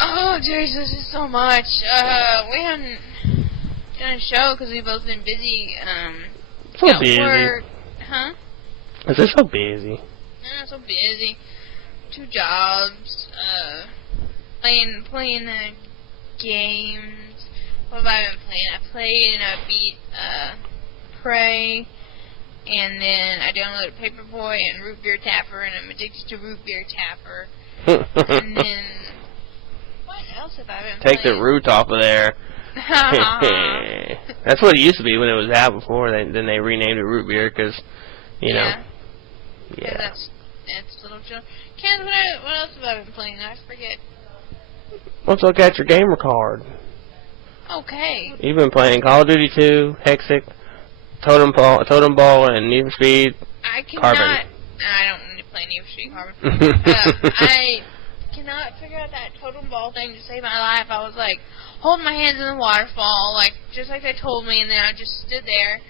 Oh, Jesus, it's so much. We haven't done a show because we've both been busy. So busy. Work. Huh? Is it so busy? So busy. 2 jobs. Playing games. What have I been playing? I played and I beat Prey. And then I downloaded Paperboy and Root Beer Tapper, and I'm addicted to Root Beer Tapper. And then, what else have I been Take playing? the root off of there. That's what it used to be when it was out before. Then they renamed it Root Beer because, you know. Yeah. That's little children. Ken, what else have I been playing? I forget. Let's look at your gamer card. Okay. You've been playing Call of Duty 2, Hexic, Totem Ball, and Need for Speed. Carbon. I don't need to play Need for Speed Carbon. I cannot figure out that Totem Ball thing to save my life. I was like holding my hands in the waterfall, like just like they told me, and then I just stood there.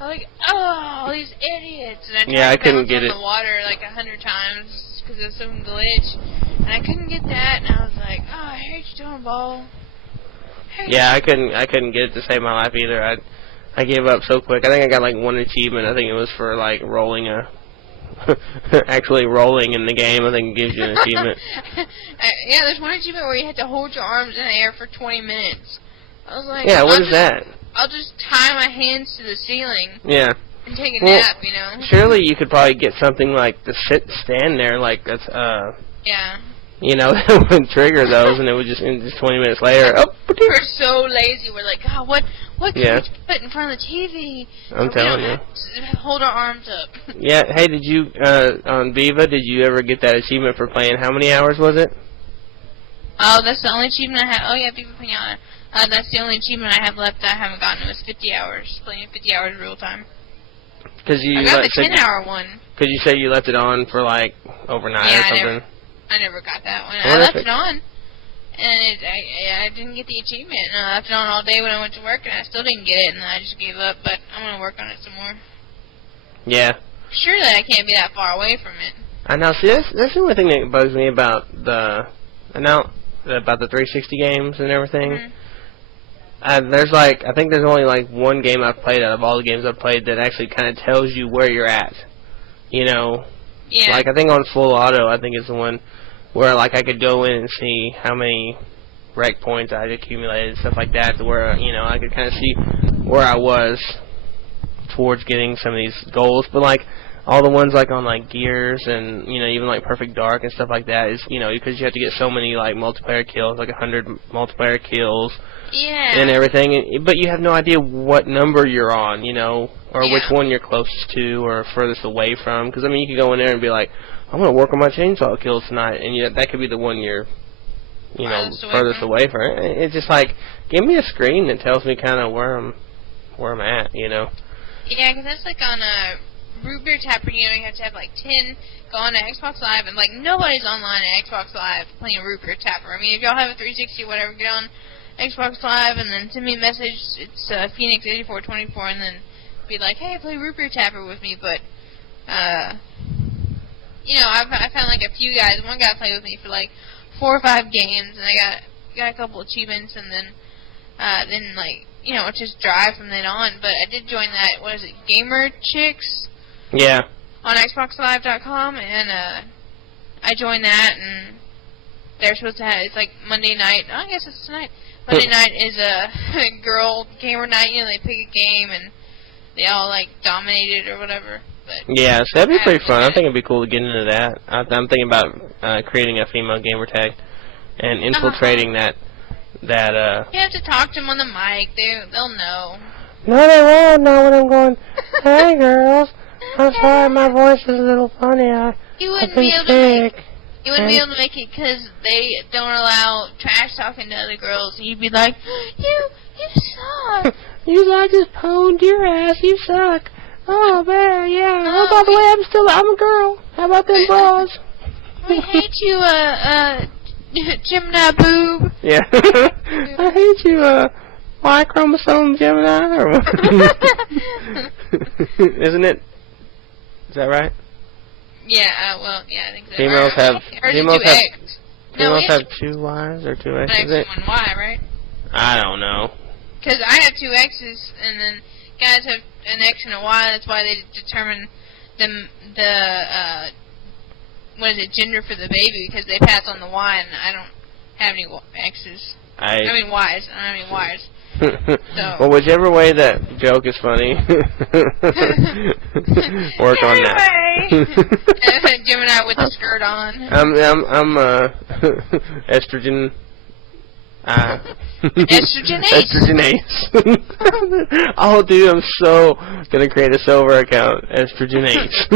I was like, oh, these idiots! And I tried to couldn't get in it. the water like 100 times because of some glitch, and I couldn't get that. And I was like, oh, I hate you, Totem Ball. I couldn't get it to save my life either. I gave up so quick. I think I got like 1 achievement. I think it was for like rolling actually rolling in the game. I think it gives you an achievement. Yeah, there's 1 achievement where you had to hold your arms in the air for 20 minutes. I was like, yeah, what is that? I'll just tie my hands to the ceiling. Yeah. And take a nap, you know. Surely you could probably get something like to stand there, like that's Yeah. You know, that would trigger those, and it would just 20 minutes later. Oh, we're so lazy. We're like, God, what can we put in front of the TV? I'm telling you. Hold our arms up. Yeah. Hey, did you on Viva? Did you ever get that achievement for playing? How many hours was it? Oh, that's the only achievement I have. Oh yeah, Viva Pinata. That's the only achievement I have left that I haven't gotten. It was 50 hours. Playing 50 hours real time. I got the 10-hour one. Because you say you left it on for like overnight or something. I never got that one. I left it on, and I didn't get the achievement. And I left it on all day when I went to work, and I still didn't get it, and I just gave up. But I'm gonna work on it some more. Yeah. Surely I can't be that far away from it. I know. See, that's the only thing that bugs me about the 360 games and everything. Mm-hmm. There's like, I think there's only like 1 game I've played out of all the games I've played that actually kind of tells you where you're at. You know. Yeah. Like I think on Full Auto, I think is the one where like I could go in and see how many rec points I had accumulated and stuff like that, to where I could kind of see where I was towards getting some of these goals. But like all the ones like on like Gears and even like Perfect Dark and stuff like that is because you have to get so many like multiplayer kills, like 100 multiplayer kills. Yeah. And everything, but you have no idea what number you're on, or which one you're closest to or furthest away from. Because, I mean, you could go in there and be like, I'm going to work on my chainsaw kills tonight, and that could be the one you're, furthest away from. It's just like, give me a screen that tells me kind of where I'm at, Yeah, because that's like on Root Beer Tapper, you have to have like 10 go on to Xbox Live, and like nobody's online at Xbox Live playing Root Beer Tapper. I mean, if y'all have a 360 or whatever, get on Xbox Live and then send me a message. It's Phoenix8424, and then be like, hey, play Root Beer Tapper with me. But I found like a few guys. One guy played with me for like 4 or 5 games, and I got a couple achievements, and then just drive from then on. But I did join that. What is it, Gamer Chicks? Yeah. On XboxLive.com, and I joined that, and they're supposed to have, it's like Monday night. Oh, I guess it's tonight. Monday night is a girl gamer night. They pick a game and they all like dominate it or whatever. But yeah, so that'd be pretty fun. I think it'd be cool to get into that. I'm thinking about creating a female gamer tag and infiltrating that. You have to talk to them on the mic. They'll know. No, they won't know when I'm going, hey girls, I'm sorry my voice is a little funny. You wouldn't be able to make it because they don't allow trash talking to other girls. And you'd be like, you suck. I just pwned your ass. You suck. Oh man, yeah. Oh, by the way, I'm a girl. How about them bras? We hate you, Gemini boob. Yeah. I hate you, Y chromosome Gemini. Or what? Isn't it? Is that right? Yeah, I think so. Females have Females we have 2 Y's or 2 an X X's? and one Y, right? I don't know. Because I have 2 X's, and then guys have an X and a Y. That's why they determine the gender for the baby, because they pass on the Y, and I don't have any X's. I mean Y's. I don't have any Y's. So. Well, whichever way that joke is funny, work on that. Gemini with the skirt on. I'm estrogen. Estrogenase. Oh, dude, I'm so gonna create a silver account. Estrogenase.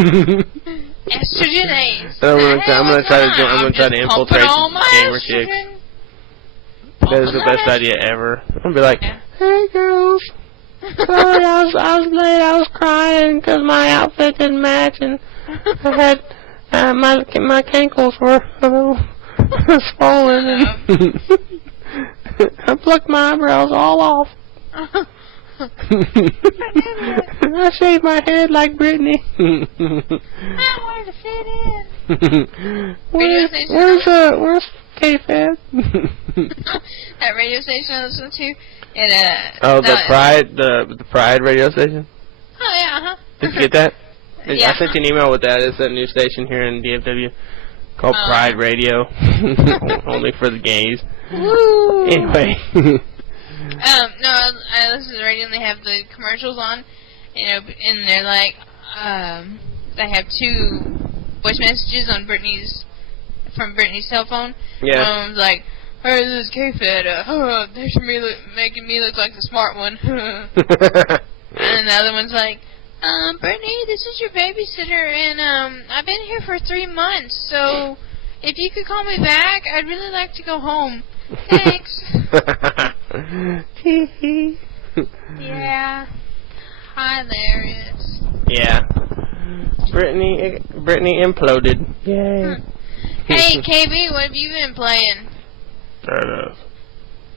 Estrogenase. I'm gonna try to infiltrate gamer chicks. That is the best idea ever. I'm gonna be like, hey girls, sorry I was late. I was crying because my outfit didn't match, and I had my ankles were swollen, and I plucked my eyebrows all off. I shaved my head like Britney. I wanted to fit in. Where's K-Fed? That radio station I listen to. The Pride radio station? Oh, yeah, uh-huh. Did you get that? Yeah. I sent you an email with that. It's a new station here in DFW called Pride Radio. Only for the gays. Woo! Anyway. No, I listen to the radio and they have the commercials on, and they're like, they have 2 voice messages on from Brittany's cell phone. Yeah. One's like, hey, this is K-Fed, there's me making me look like the smart one. And the other one's like, Brittany, this is your babysitter, and I've been here for 3 months, so if you could call me back, I'd really like to go home. Thanks. Yeah. Hilarious. Yeah. Brittany imploded. Yay. Hey, KB, what have you been playing?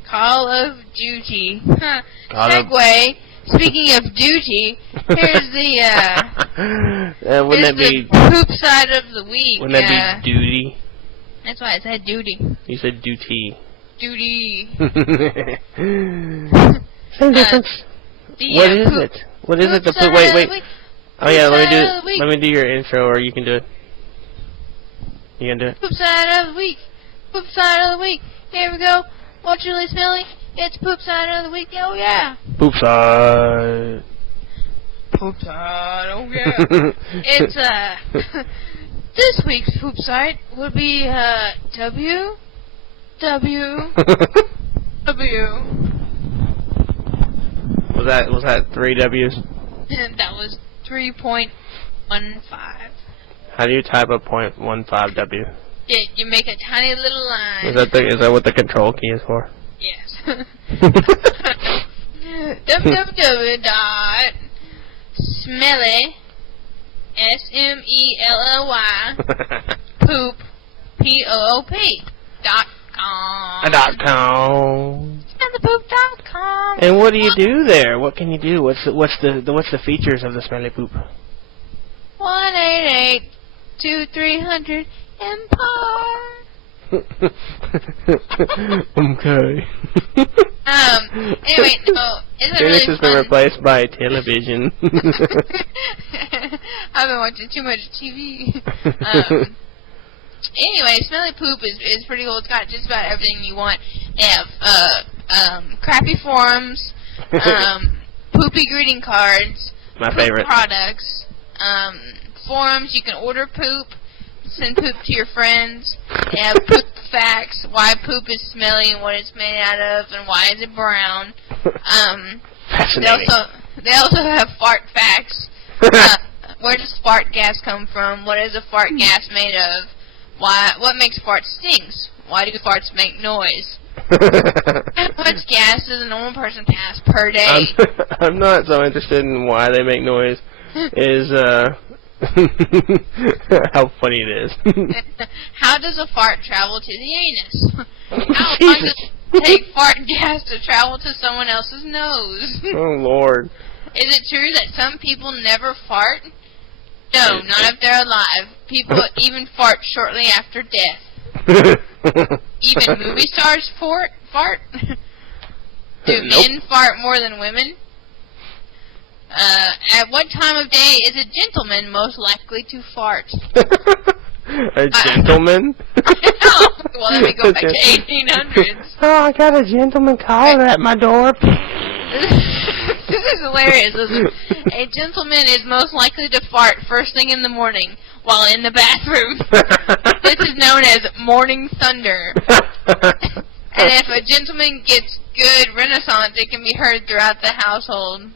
Call of Duty. Segway. Speaking of duty, here's the wouldn't that be poop side of the week. Wouldn't that be duty? That's why I said duty. You said duty. Duty. Same difference. What is it? What is it? The poop? Wait. Oh yeah, let me do your intro, or you can do it. You can do it. Poop side of the week. Poop side of the week. Here we go. What's really smelly? It's poop side of the week. Oh yeah. Poop side. Poop side. Oh yeah. It's this week's poop side would be W. Was that 3 W's? That was 3.15. How do you type a .15 W? You make a tiny little line. Is that what the control key is for? Yes. www.smelly SMELLY poop POOP.com. SmellyPoop.com. And what do you do there? What can you do? What's the features of the Smelly Poop? 1-888-2300 Empire. Okay. Anyway, no, isn't Dennis really has been replaced by television. I've been watching too much TV. Anyway, Smelly Poop is pretty cool. It's got just about everything you want. They have crappy forums, poopy greeting cards, my poop favorite products, forums. You can order poop. Send poop to your friends. They have poop facts, why poop is smelly and what it's made out of, and why is it brown. Fascinating. They also have fart facts. Where does fart gas come from? What is a fart gas made of? What makes farts stings? Why do farts make noise? How much gas does a normal person pass per day? I'm not so interested in why they make noise. Is how funny it is. How does a fart travel to the anus? How long does it take fart gas to travel to someone else's nose? Oh Lord. Is it true that some people never fart? No, not if they're alive. People even fart shortly after death. Even movie stars fart? Do Nope. men fart more than women? At what time of day is a gentleman most likely to fart? A gentleman? I know. Well, let me go back to 1800s. Oh, I got a gentleman caller at my door. This is hilarious. Listen, a gentleman is most likely to fart first thing in the morning while in the bathroom. This is known as morning thunder. And if a gentleman gets good renaissance, it can be heard throughout the household.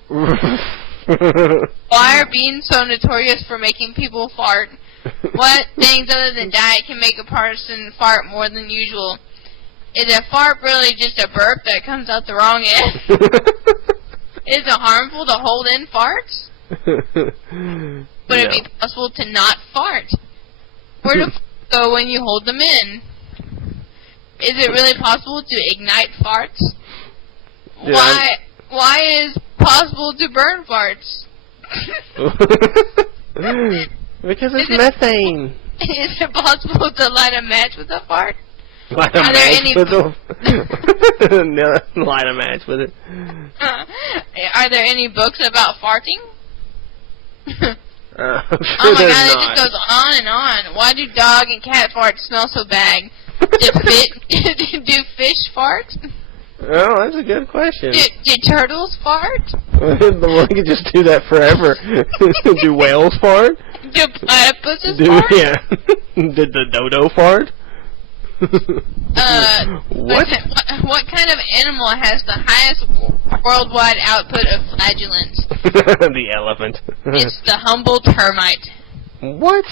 Why are beans so notorious for making people fart? What things other than diet can make a person fart more than usual? Is a fart really just a burp that comes out the wrong end? Is it harmful to hold in farts? Would it be possible to not fart? Where do farts go when you hold them in? Is it really possible to ignite farts? Yeah, Why is possible to burn farts? Because it's methane. Is it possible to light a match with a fart? Light a Are there match any with it. No, light a match with it. Are there any books about farting? I'm Oh sure my there's god, it not. just goes on and on. Why do dog and cat farts smell so bad? Do fish fart? Oh, that's a good question. Do turtles fart? One could just do that forever. Do whales fart? Do platypuses fart? Yeah. Did the dodo fart? What? What kind of animal has the highest worldwide output of flagellants? The elephant. It's the humble termite. What?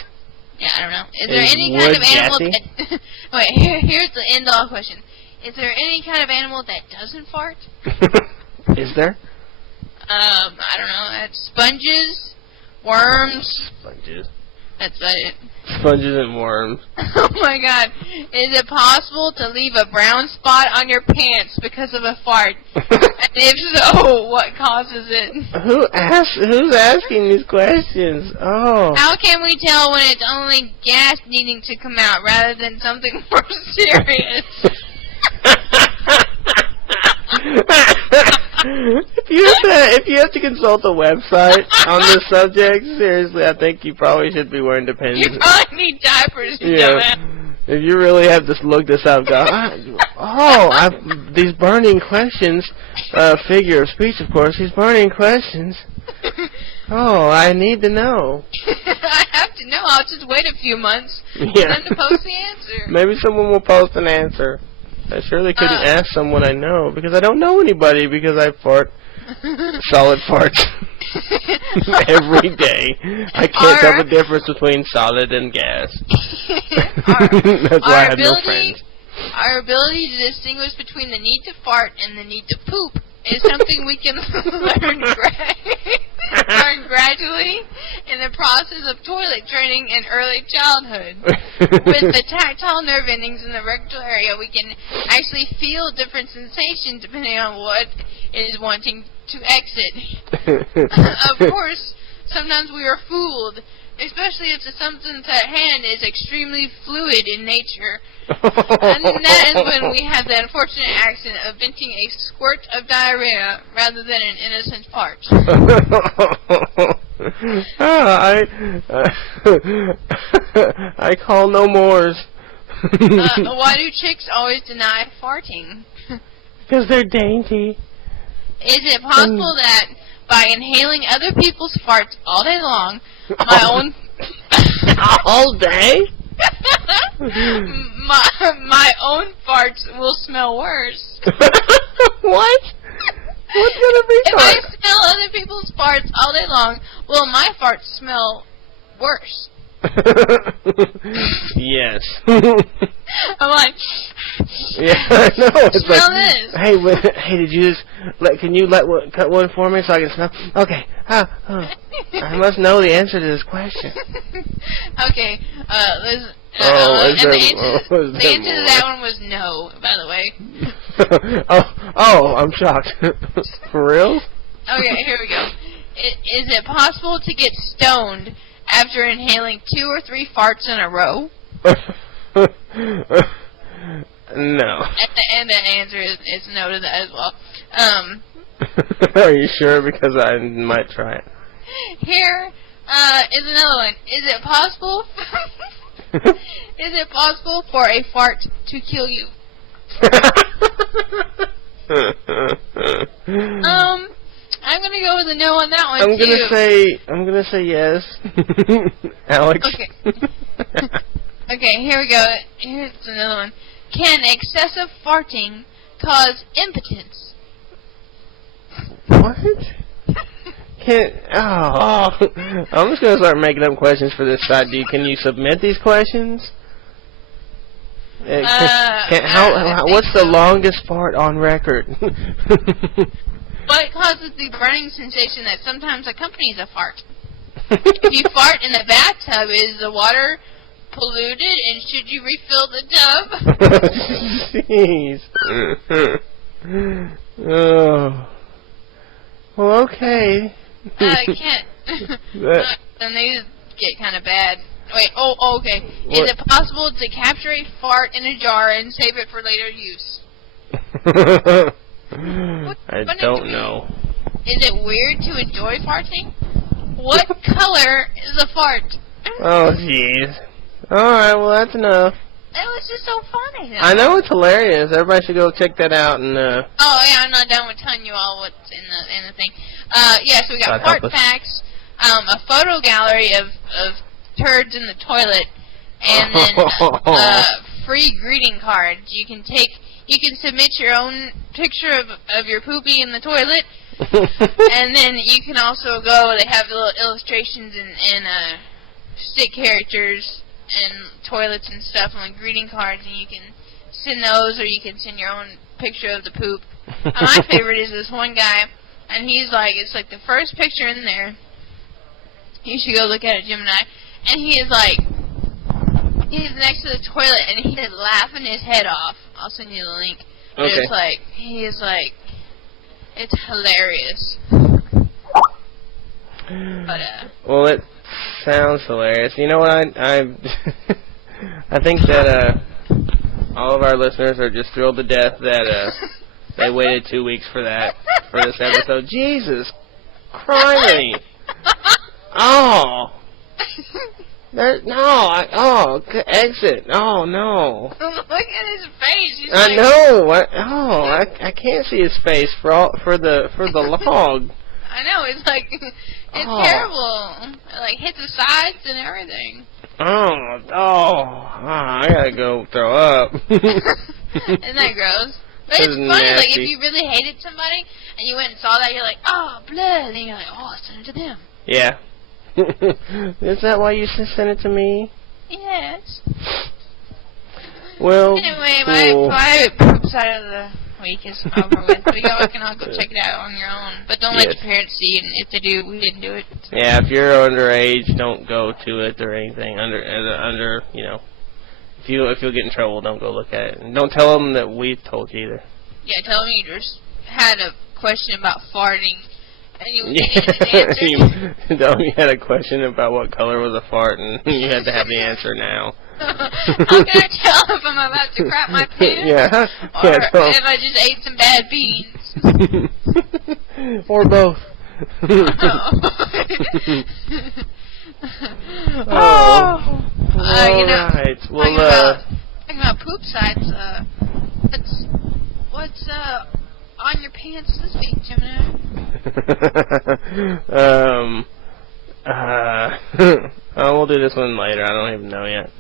Yeah, I don't know. Is there Is any kind of wood animal gassy? that... Wait, here's the end-all question. Is there any kind of animal that doesn't fart? Is there? I don't know. That's sponges, worms. Sponges. That's about it. Sponges and worms. Oh my god. Is it possible to leave a brown spot on your pants because of a fart? And if so, what causes it? Who's asking these questions? Oh. How can we tell when it's only gas needing to come out rather than something more serious? If you have to consult a website on this subject, seriously, I think you probably should be wearing depends. You probably need diapers, you Yeah. dumbass. If you really have to look this up, go, these burning questions, figure of speech, of course, these burning questions. Oh, I need to know. I have to know. I'll just wait a few months Yeah. and then to post the answer. Maybe someone will post an answer. I surely couldn't ask someone I know, because I don't know anybody, because I fart solid farts every day. I can't tell the difference between solid and gas. That's why I have no friends. Our ability to distinguish between the need to fart and the need to poop is something we can learn gradually in the process of toilet training in early childhood. With the tactile nerve endings in the rectal area, we can actually feel different sensations depending on what is wanting to exit. Of course, sometimes we are fooled, especially if the substance at hand is extremely fluid in nature. And that is when we have the unfortunate accident of venting a squirt of diarrhea rather than an innocent fart. I call no mores. Why do chicks always deny farting? Because they're dainty. Is it possible that by inhaling other people's farts all day long, my own... All day? my own farts will smell worse? What? What's gonna be If I smell other people's farts all day long, will my farts smell worse? Yes. I'm like, yeah, I know. It's smell like, this. hey, did you just can you cut one for me so I can smell? Okay. I must know the answer to this question. Okay, the answer to that one was no, by the way. I'm shocked. For real? Okay, here we go. Is it possible to get stoned after inhaling 2 or 3 farts in a row? No. And the answer is no to that as well. Are you sure? Because I might try it. Here is another one. Is it possible? Is it possible for a fart to kill you? I'm gonna go with a no on that one I'm too. gonna say yes. Alex. Okay. Okay, here we go. Here's another one. Can excessive farting cause impotence? What? I'm just gonna start making up questions for this side. Can you submit these questions? What's the longest fart on record? What causes the burning sensation that sometimes accompanies a fart? If you fart in the bathtub, is the water polluted, and should you refill the tub? Jeez. Oh. Well, okay. I can't. Then they get kind of bad. Wait, okay. What? Is it possible to capture a fart in a jar and save it for later use? I don't know. Is it weird to enjoy farting? What color is a fart? Oh, jeez. Alright, well, that's enough. That was just so funny, though. I know it's hilarious. Everybody should go check that out. And Oh, yeah, I'm not done with telling you all what's in the thing. Yeah, so we got fart facts, a photo gallery of turds in the toilet, and then free greeting cards. You can submit your own picture of your poopy in the toilet, and then you can also go. They have little illustrations and stick characters and toilets and stuff on greeting cards, and you can send those, or you can send your own picture of the poop. My favorite is this one guy, and he's like, it's like the first picture in there. You should go look at it, Gemini. And he is like, he's next to the toilet, and he is laughing his head off. I'll send you the link. But okay. It's like, he is like, it's hilarious. But, well, it sounds hilarious. You know what? I think that all of our listeners are just thrilled to death that they waited 2 weeks for this episode. Jesus criminy! Oh, exit! Oh no! look at his face. He's I like, know. I can't see his face for the log. I know, it's like, it's terrible. It like hits the sides and everything. I gotta go throw up. Isn't that gross? But it's funny, nasty. like, if you really hated somebody, and you went and saw that, you're like, oh, blood, and you're like, oh, I'll send it to them. Yeah. Is that why you sent it to me? Yes. Well, anyway, cool. my poop side of the week is over with, but y'all can all go check it out on your own. But don't let your parents see, and if they do, we didn't do it. So. Yeah, if you're underage, don't go to it or anything. Under, you know, if you'll get in trouble, don't go look at it. And don't tell them that we told you either. Yeah, tell them you just had a question about farting, and you needed an answer. Tell them you had a question about what color was a fart, and you had to have the answer now. How can I tell if I'm about to crap my pants? Yeah. Or if I just ate some bad beans? Or both. You know, right. Well, talking about poop sites, what's on your pants this week, Gemini? We'll do this one later. I don't even know yet.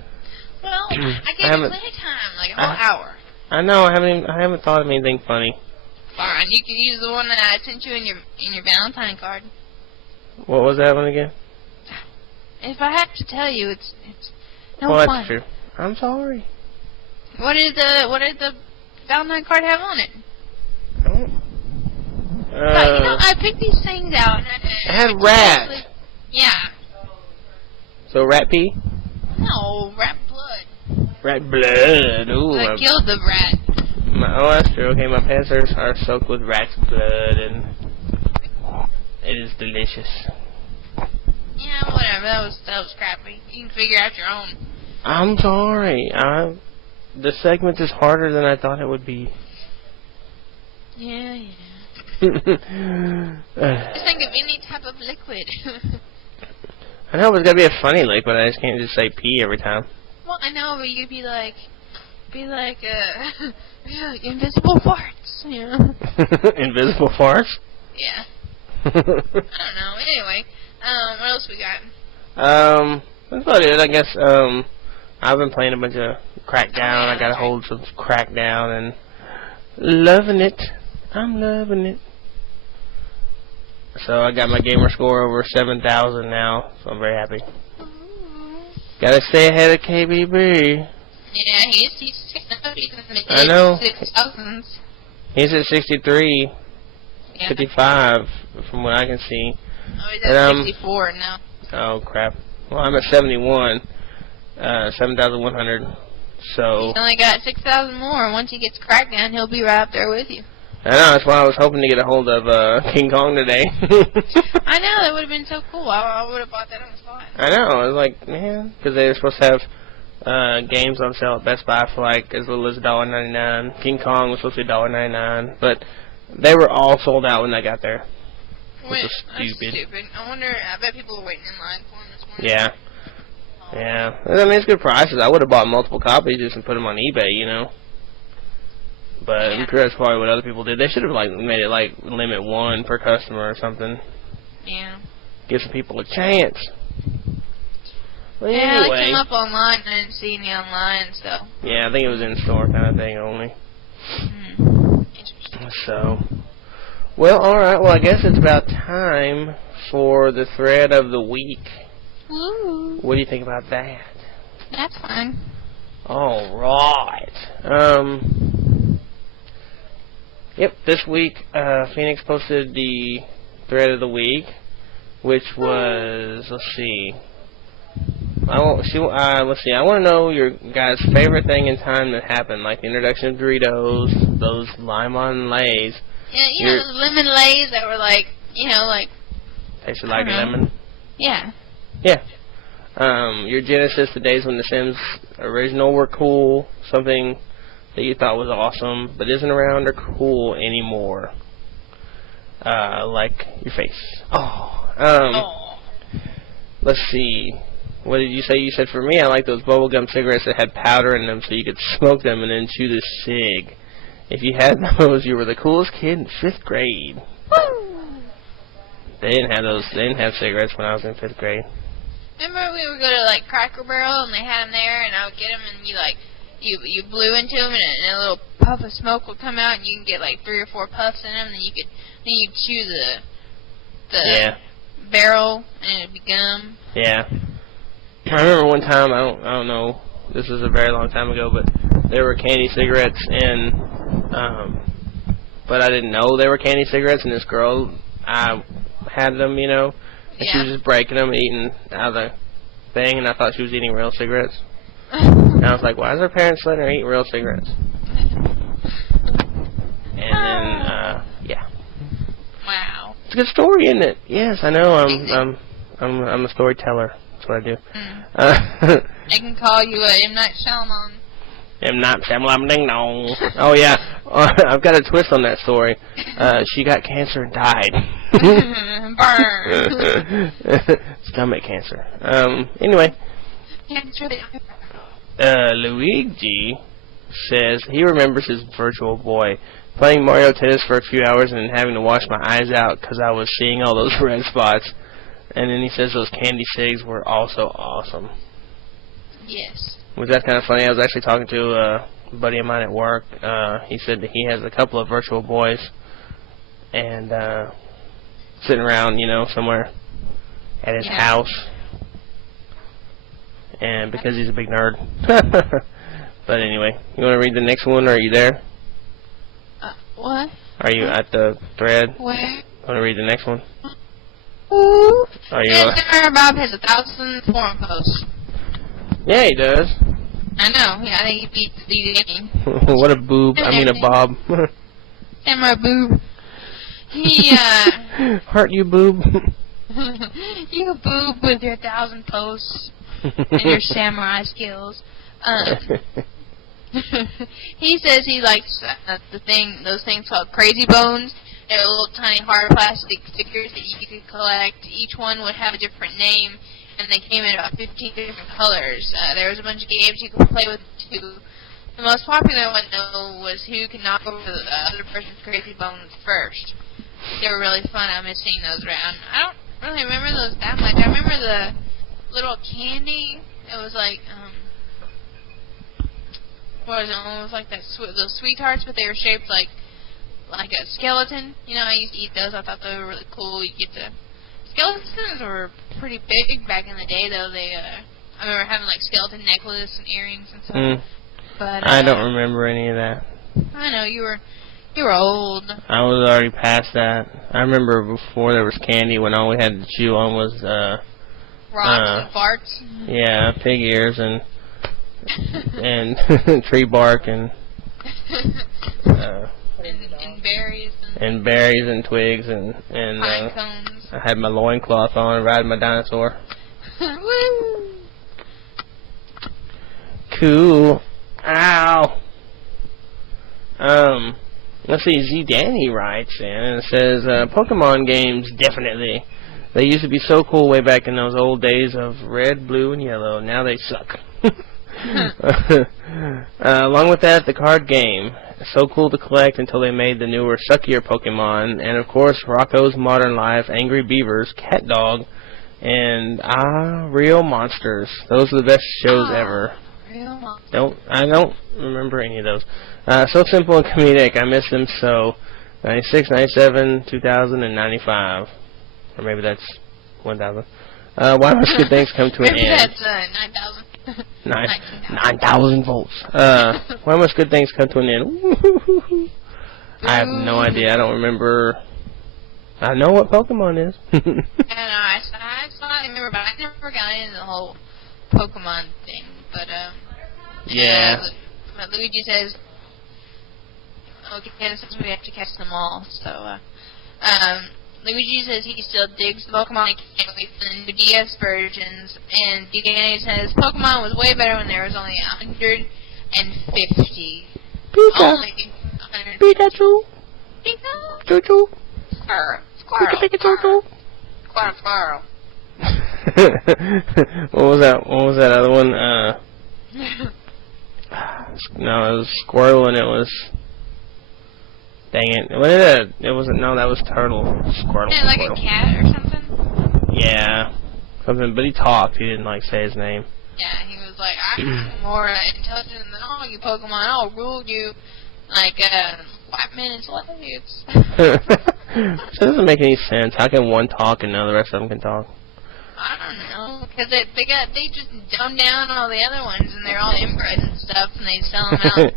Well, I gave you plenty of time, like a whole hour. I know. I haven't thought of anything funny. Fine, you can use the one that I sent you in your Valentine card. What was that one again? If I have to tell you, it's no well, fun. That's true. I'm sorry. What did the Valentine card have on it? You know, I picked these things out. And it had rat. Yeah. So rat pee? No, rat blood. Rat blood. Ooh. I killed the rat. Oh, that's true. Okay, my pants are soaked with rat's blood, and it is delicious. Yeah, whatever. That was crappy. You can figure out your own. I'm sorry. the segment is harder than I thought it would be. Yeah. I Just think of any type of liquid. know it's gotta be a funny liquid. I just can't just say pee every time. Well, I know, but you'd be like invisible farts, you know? Invisible farts? Yeah. I don't know. Anyway, what else we got? That's about it, I guess. I've been playing a bunch of Crackdown. I got a hold of Crackdown and loving it. I'm loving it. So I got my gamer score over 7,000 now, so I'm very happy. Gotta stay ahead of KBB. Yeah, he's I know. 6,000s. He's at 63, Yeah. 55, from what I can see. Oh, he's And, at 64 now. Oh, crap. Well, I'm at 71, 7,100, so... He's only got 6,000 more, and once he gets Crackdown, he'll be right up there with you. I know, that's why I was hoping to get a hold of King Kong today. I know, that would have been so cool. I would have bought that on the spot. I know, I was like, man, because they were supposed to have games on sale at Best Buy for like as little as $1.99. King Kong was supposed to be $1.99, but they were all sold out when I got there. Which was stupid. That's stupid. I bet people were waiting in line for them this morning. Yeah. Yeah. I mean, it's good prices. I would have bought multiple copies just and put them on eBay, you know. But I'm sure that's probably what other people did. They should have like made it like limit 1 per customer or something. Yeah. Give some people a chance. Well, Yeah, anyway. I came up online and I didn't see any online, so. Yeah, I think it was in store kind of thing only. Interesting. So, well, alright, well, I guess it's about time for the thread of the week. Woo. What do you think about that? That's fine. Alright. Yep, this week, Phoenix posted the thread of the week, which was, let's see. Let's see, I want to know your guys' favorite thing in time that happened, like the introduction of Doritos, those lime-on Lays. Yeah, you know, those lemon Lays that were like, you know, like... Tasted like lemon. Yeah. Yeah. Your Genesis, the days when the Sims original were cool, something that you thought was awesome, but isn't around or cool anymore. Like your face. Let's see. What did you say? You said for me, I like those bubblegum cigarettes that had powder in them so you could smoke them and then chew the cig. If you had those, you were the coolest kid in 5th grade. Woo! They didn't have those. They didn't have cigarettes when I was in 5th grade. Remember we would go to like Cracker Barrel and they had them there, and I would get them, and you like you blew into them, and a little puff of smoke would come out, and you can get like 3 or 4 puffs in them, and you'd chew the barrel, and it'd be gum. Yeah. I remember one time, I don't know, this was a very long time ago, but there were candy cigarettes, and but I didn't know they were candy cigarettes, and this girl, I had them, you know, and she was just breaking them and eating out of the thing, and I thought she was eating real cigarettes. And I was like, why is her parents letting her eat real cigarettes? And then, yeah. Wow. It's a good story, isn't it? Yes, I know. I'm a storyteller. That's what I do. I can call you M. Night Shyamalan. M. Night Shyamalan Ding Dong. Oh yeah, I've got a twist on that story. She got cancer and died. Burn. Stomach cancer. Anyway. Luigi says he remembers his Virtual Boy playing Mario Tennis for a few hours and then having to wash my eyes out because I was seeing all those red spots. And then he says those candy cigs were also awesome. Yes. Which that's kind of funny. I was actually talking to a buddy of mine at work. He said that he has a couple of Virtual Boys and sitting around, you know, somewhere at his house. And because he's a big nerd. But anyway, you want to read the next one, or are you there? What? Are you at the thread? Where? Want to read the next one? Ooh. Are you? Bob has 1,000 forum posts. Yeah, he does. I know. Yeah, I think he beats the What a boob. I mean a bob. Samurai boob. He, Heart you boob. you boob with your 1,000 posts and your samurai skills. He says he likes those things called Crazy Bones. They're little tiny hard plastic stickers that you could collect. Each one would have a different name, and they came in about 15 different colors. There was a bunch of games you could play with too. The most popular one though was who could knock over the other person's Crazy Bones first. They were really fun. I miss seeing those around. I don't really remember those that much. I remember the little candy. It was like what was it? Almost like those sweethearts, but they were shaped like a skeleton. You know, I used to eat those. I thought they were really cool. You get to skeletons were pretty big back in the day, though. I remember having like skeleton necklace and earrings and stuff. But I don't remember any of that. I know you were old. I was already past that. I remember before there was candy when all we had to chew on was Rocks and farts. Yeah, pig ears and tree bark and berries and berries and twigs and pine cones. I had my loincloth on riding my dinosaur. Woo! Cool. Ow. Let's see, Z Danny writes in and says, Pokemon games, definitely. They used to be so cool way back in those old days of red, blue, and yellow. Now they suck. Along with that, the card game. So cool to collect until they made the newer, suckier Pokemon. And, of course, Rocco's Modern Life, Angry Beavers, Cat Dog, and Real Monsters. Those are the best shows ever. Real Monsters. I don't remember any of those. So simple and comedic. I miss them so. 96, 97, 2000, and 95. Or maybe that's 1000. Why must good things come to an Maybe end? that's 9,000. 9,000 volts. Why must good things come to an end? I have no idea. I don't remember. I know what Pokemon is. I don't know. I remember, but I never got into the whole Pokemon thing. But yeah. But Luigi says, okay, since we have to catch them all, so Luigi says he still digs Pokemon. He can't wait for the new DS versions. And DK says Pokemon was way better when there was only 150. Pika. Only 150. Pikachu. Pika. Choo-choo. Squirrel. Pika-Pika-Choo-choo. Squirrel. What was that other one? No, it was Squirrel and it was... Dang it. What is it? It wasn't... No, that was Turtle. Squirtle. Yeah, like Squirtle. a cat or something? Yeah. Something, but he talked. He didn't, say his name. Yeah, he was like, I'm more intelligent than all you Pokemon. I'll rule you like 5 minutes slaves. So it doesn't make any sense. How can one talk and none of the rest of them can talk? I don't know, because they just dumb down all the other ones, and they're all inbred and stuff, and they sell them out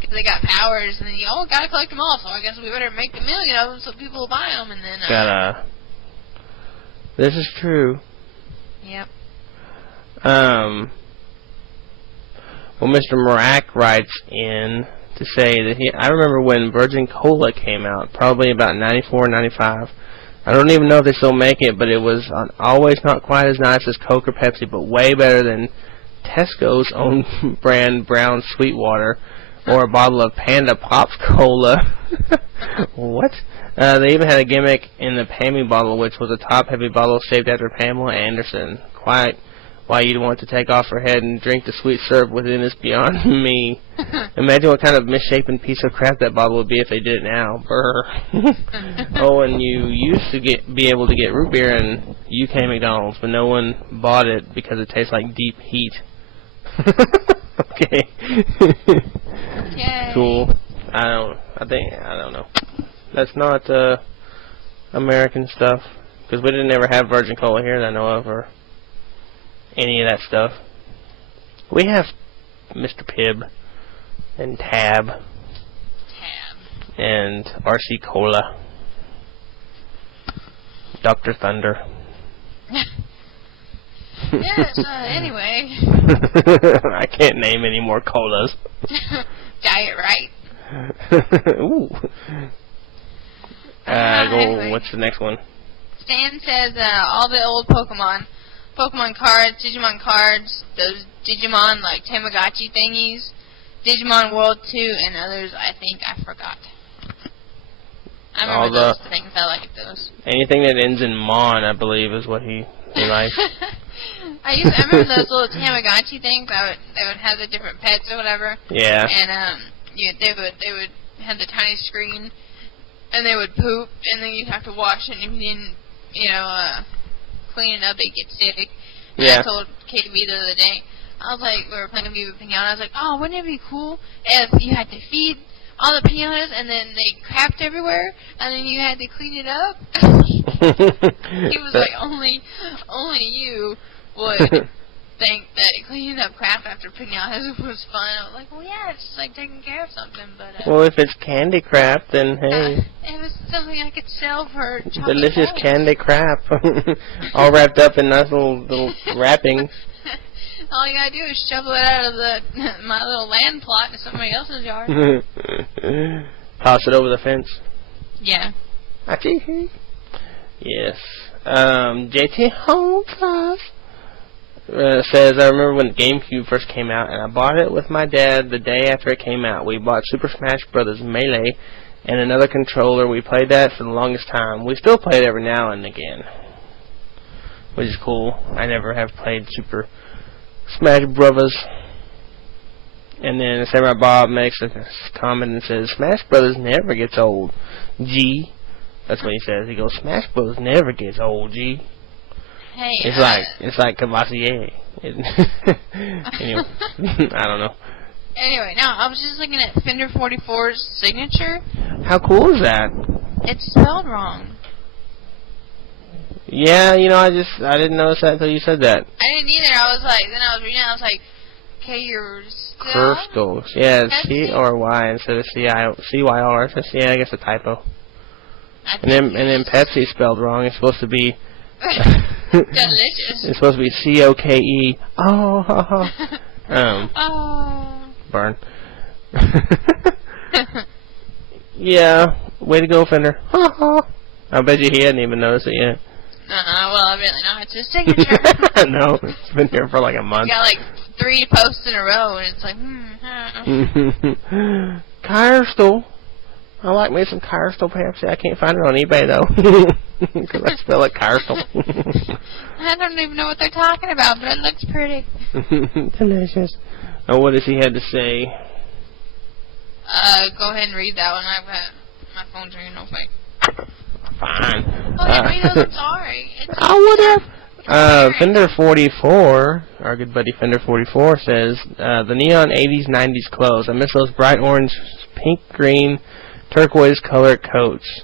because they got powers, and then you gotta collect them all. So I guess we better make a million of them so people will buy them, and then This is true. Yep. Well, Mr. Marak writes in to say that I remember when Virgin Cola came out, probably about 94, 95. I don't even know if they still make it, but it was always not quite as nice as Coke or Pepsi, but way better than Tesco's own brand brown Sweetwater or a bottle of Panda Pops Cola. What? They even had a gimmick in the Pammy bottle, which was a top-heavy bottle shaped after Pamela Anderson. Quite why you'd want to take off her head and drink the sweet syrup within is beyond me. Imagine what kind of misshapen piece of crap that bottle would be if they did it now. Brr. Oh, and you used to be able to get root beer in UK McDonald's, but no one bought it because it tastes like deep heat. Okay. Yay. Cool. I don't know. That's not American stuff, because we didn't ever have Virgin Cola here that I know of, or any of that stuff. We have Mr. Pibb and Tab and RC Cola, Dr. Thunder. Yes, anyway. I can't name any more colas. Diet right. Ooh. Anyway. What's the next one? Stan says all the old Pokemon cards, Digimon cards, those Digimon like Tamagotchi thingies, Digimon World 2, and others I think I forgot. I All remember those things. I like those. Anything that ends in Mon, I believe, is what he likes. I remember those little Tamagotchi things. They would have the different pets or whatever. Yeah. And they would have the tiny screen, and they would poop, and then you'd have to wash it, and if you didn't, clean it up, they'd get sick. And Yeah. I told KB the other day, I was like, we were playing Viva Pinata, I was like, oh, wouldn't it be cool if you had to feed all the pinatas, and then they crapped everywhere, and then you had to clean it up? He was like, only you would think that cleaning up crap after pinatas was fun. I was like, well, yeah, it's just like taking care of something, but... Well, if it's candy crap, then hey... it was something I could sell for chocolate delicious balls. candy crap. All wrapped up in nice little wrappings. All you gotta do is shovel it out of my little land plot into somebody else's yard. Toss it over the fence. Yeah. Achoo. Yes. JT Home Plus says, I remember when the GameCube first came out, and I bought it with my dad the day after it came out. We bought Super Smash Bros. Melee and another controller. We played that for the longest time. We still play it every now and again, which is cool. I never have played Super Smash Brothers. And then Samurai Bob makes a comment and says, Smash Brothers never gets old, G. That's what he says. He goes, Smash Brothers never gets old, G. Hey, It's like Cavassier. Anyway, I don't know. Anyway, now I was just looking at Fender 44's signature. How cool is that? It's spelled wrong. Yeah, I didn't notice that until you said that. I didn't either. I was reading it, I was like, okay, you're still... Kirstles. Yeah, it's C-R-Y instead of C-Y-R. So yeah, I guess a typo. And then Pepsi spelled wrong. It's supposed to be... delicious. It's supposed to be C-O-K-E. Oh, ha, ha. Oh. Burn. Yeah, way to go, Fender. Ha, ha. I bet you he hadn't even noticed it yet. Well, evidently not. It's his signature. No, it's been here for like a month. You got like 3 posts in a row, and it's like, Kirstl. I like me some Kirstl Pepsi. I can't find it on eBay, though. Because I spell it Kirstl. I don't even know what they're talking about, but it looks pretty. Delicious. Oh, what does he had to say? Go ahead and read that one. I've got my phone's ringing no fake. Fine. Go ahead and read those. I'm sorry. Whatever. Fender 44, our good buddy Fender 44 says, the neon 80s, 90s clothes. I miss those bright orange, pink, green, turquoise colored coats.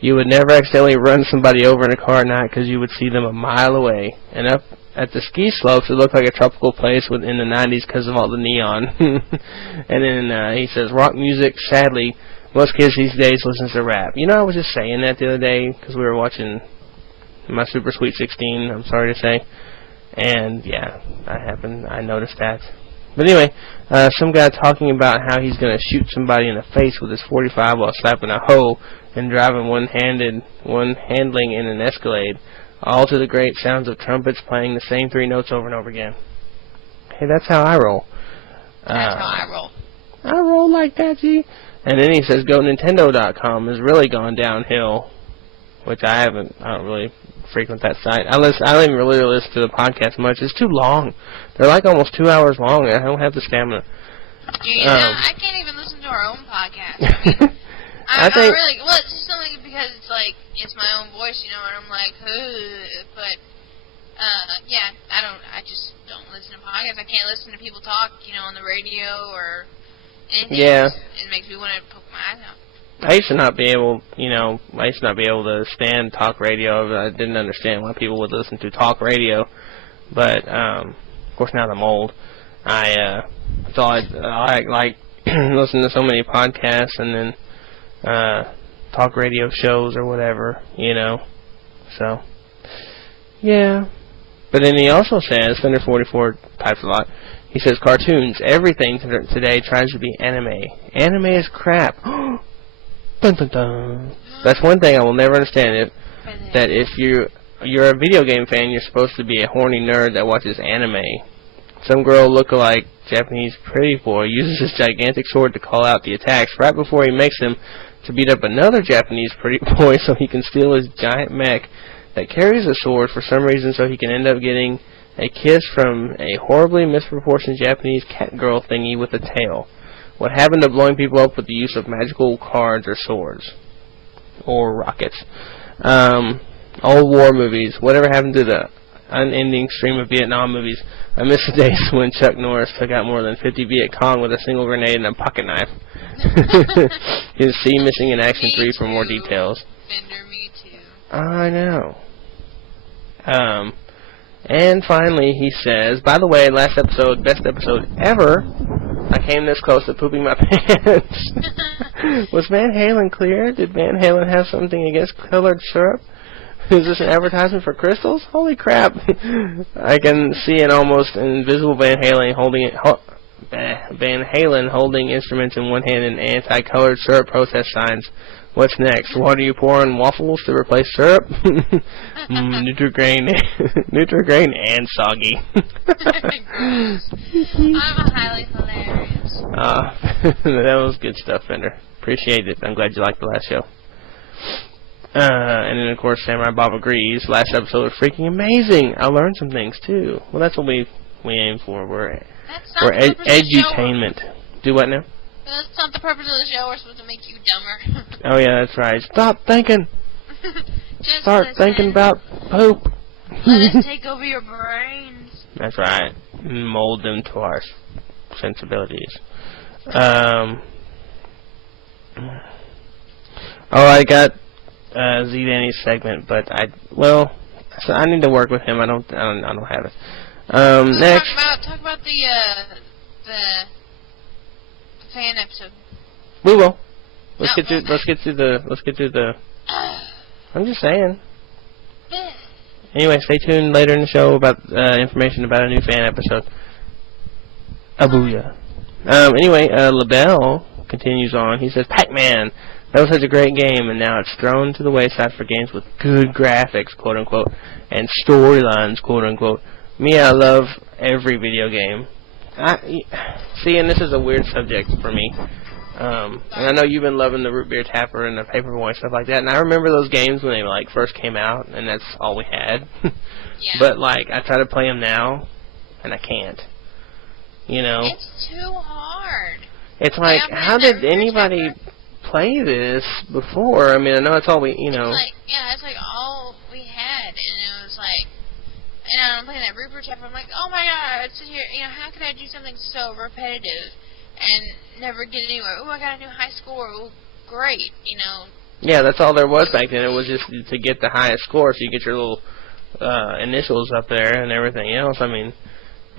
You would never accidentally run somebody over in a car at night because you would see them a mile away. And up at the ski slopes, it looked like a tropical place in the 90s because of all the neon. And then he says, rock music, sadly, most kids these days listen to rap. I was just saying that the other day because we were watching my Super Sweet 16, I'm sorry to say. And, yeah, I noticed that. But anyway, some guy talking about how he's going to shoot somebody in the face with his 45 while slapping a hoe and driving one-handling in an Escalade, all to the great sounds of trumpets playing the same 3 notes over and over again. Hey, that's how I roll. That's how I roll. I roll like that, G. And then he says, GoNintendo.com has really gone downhill, which I don't really frequent that site. I don't even really listen to the podcast much. It's too long. They're like almost 2 hours long. I don't have the stamina. Gee, I can't even listen to our own podcast. I mean, it's just only because it's my own voice, and I'm like, but, yeah, I just don't listen to podcasts. I can't listen to people talk, on the radio or anything. Yeah. It makes me want to poke my eyes out. I used to not be able, to stand talk radio. I didn't understand why people would listen to talk radio. But, of course, now that I'm old, I like listen to so many podcasts and then talk radio shows or whatever, So, yeah. But then he also says, Fender 44 types a lot, he says, cartoons, everything today tries to be anime. Anime is crap. Dun, dun, dun. That's one thing I will never understand. That if you're a video game fan, you're supposed to be a horny nerd that watches anime. Some girl look-alike Japanese pretty boy uses his gigantic sword to call out the attacks right before he makes him to beat up another Japanese pretty boy so he can steal his giant mech that carries a sword for some reason, so he can end up getting a kiss from a horribly misproportioned Japanese cat girl thingy with a tail. What happened to blowing people up with the use of magical cards or swords? Or rockets? Old war movies. Whatever happened to the unending stream of Vietnam movies? I miss the days when Chuck Norris took out more than 50 Viet Cong with a single grenade and a pocket knife. See Missing in Action 3 for more details. Fender, me too. I know. And finally he says, by the way, last episode, best episode ever, I came this close to pooping my pants. Was Van Halen clear? Did Van Halen have something against colored syrup? Is this an advertisement for crystals? Holy crap. I can see an almost invisible Van Halen holding instruments in one hand and anti-colored syrup protest signs. What's next? Water you pour on waffles to replace syrup? Nutrigrain and soggy. I'm highly hilarious. That was good stuff, Fender. Appreciate it. I'm glad you liked the last show. And then, of course, Samurai Bob agrees. Last episode was freaking amazing. I learned some things, too. Well, that's what we aim for. We're edutainment. Do what now? That's not the purpose of the show. We're supposed to make you dumber. Oh, yeah, that's right. Stop thinking. Start thinking about poop. Let us take over your brains. That's right. Mold them to our sensibilities. I got Z Danny's segment, but I need to work with him. I don't have it. Next. Talk about the fan episode. We will. Let's get through the. I'm just saying. Anyway, stay tuned later in the show about information about a new fan episode. Abuya. Anyway, LaBelle continues on. He says, Pac-Man. That was such a great game, and now it's thrown to the wayside for games with good graphics, quote-unquote, and storylines, quote-unquote. Me, I love every video game. See, and this is a weird subject for me. And I know you've been loving the Root Beer Tapper and the Paperboy and stuff like that, and I remember those games when they, first came out, and that's all we had. Yeah. But, I try to play them now, and I can't. You know? It's too hard. It's like, how did anybody play this before? I mean, I know it's all It's like all we had, and it was like, and I'm playing that Rupert chapter. I'm like, oh my god, I'd sit here, how could I do something so repetitive and never get anywhere? Oh, I got a new high score. Oh, great, Yeah, that's all there was back then. It was just to get the highest score, so you get your little initials up there and everything else. I mean,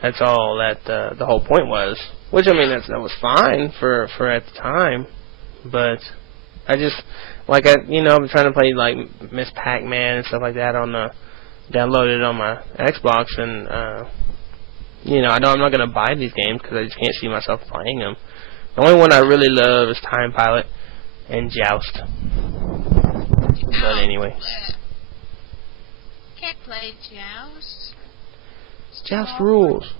that's all that the whole point was. Which, I mean, that was fine for at the time. But I just, I'm trying to play, Miss Pac-Man and stuff like that downloaded on my Xbox, and, I'm not going to buy these games because I just can't see myself playing them. The only one I really love is Time Pilot and Joust. But anyway. Can't play Joust. Joust rules.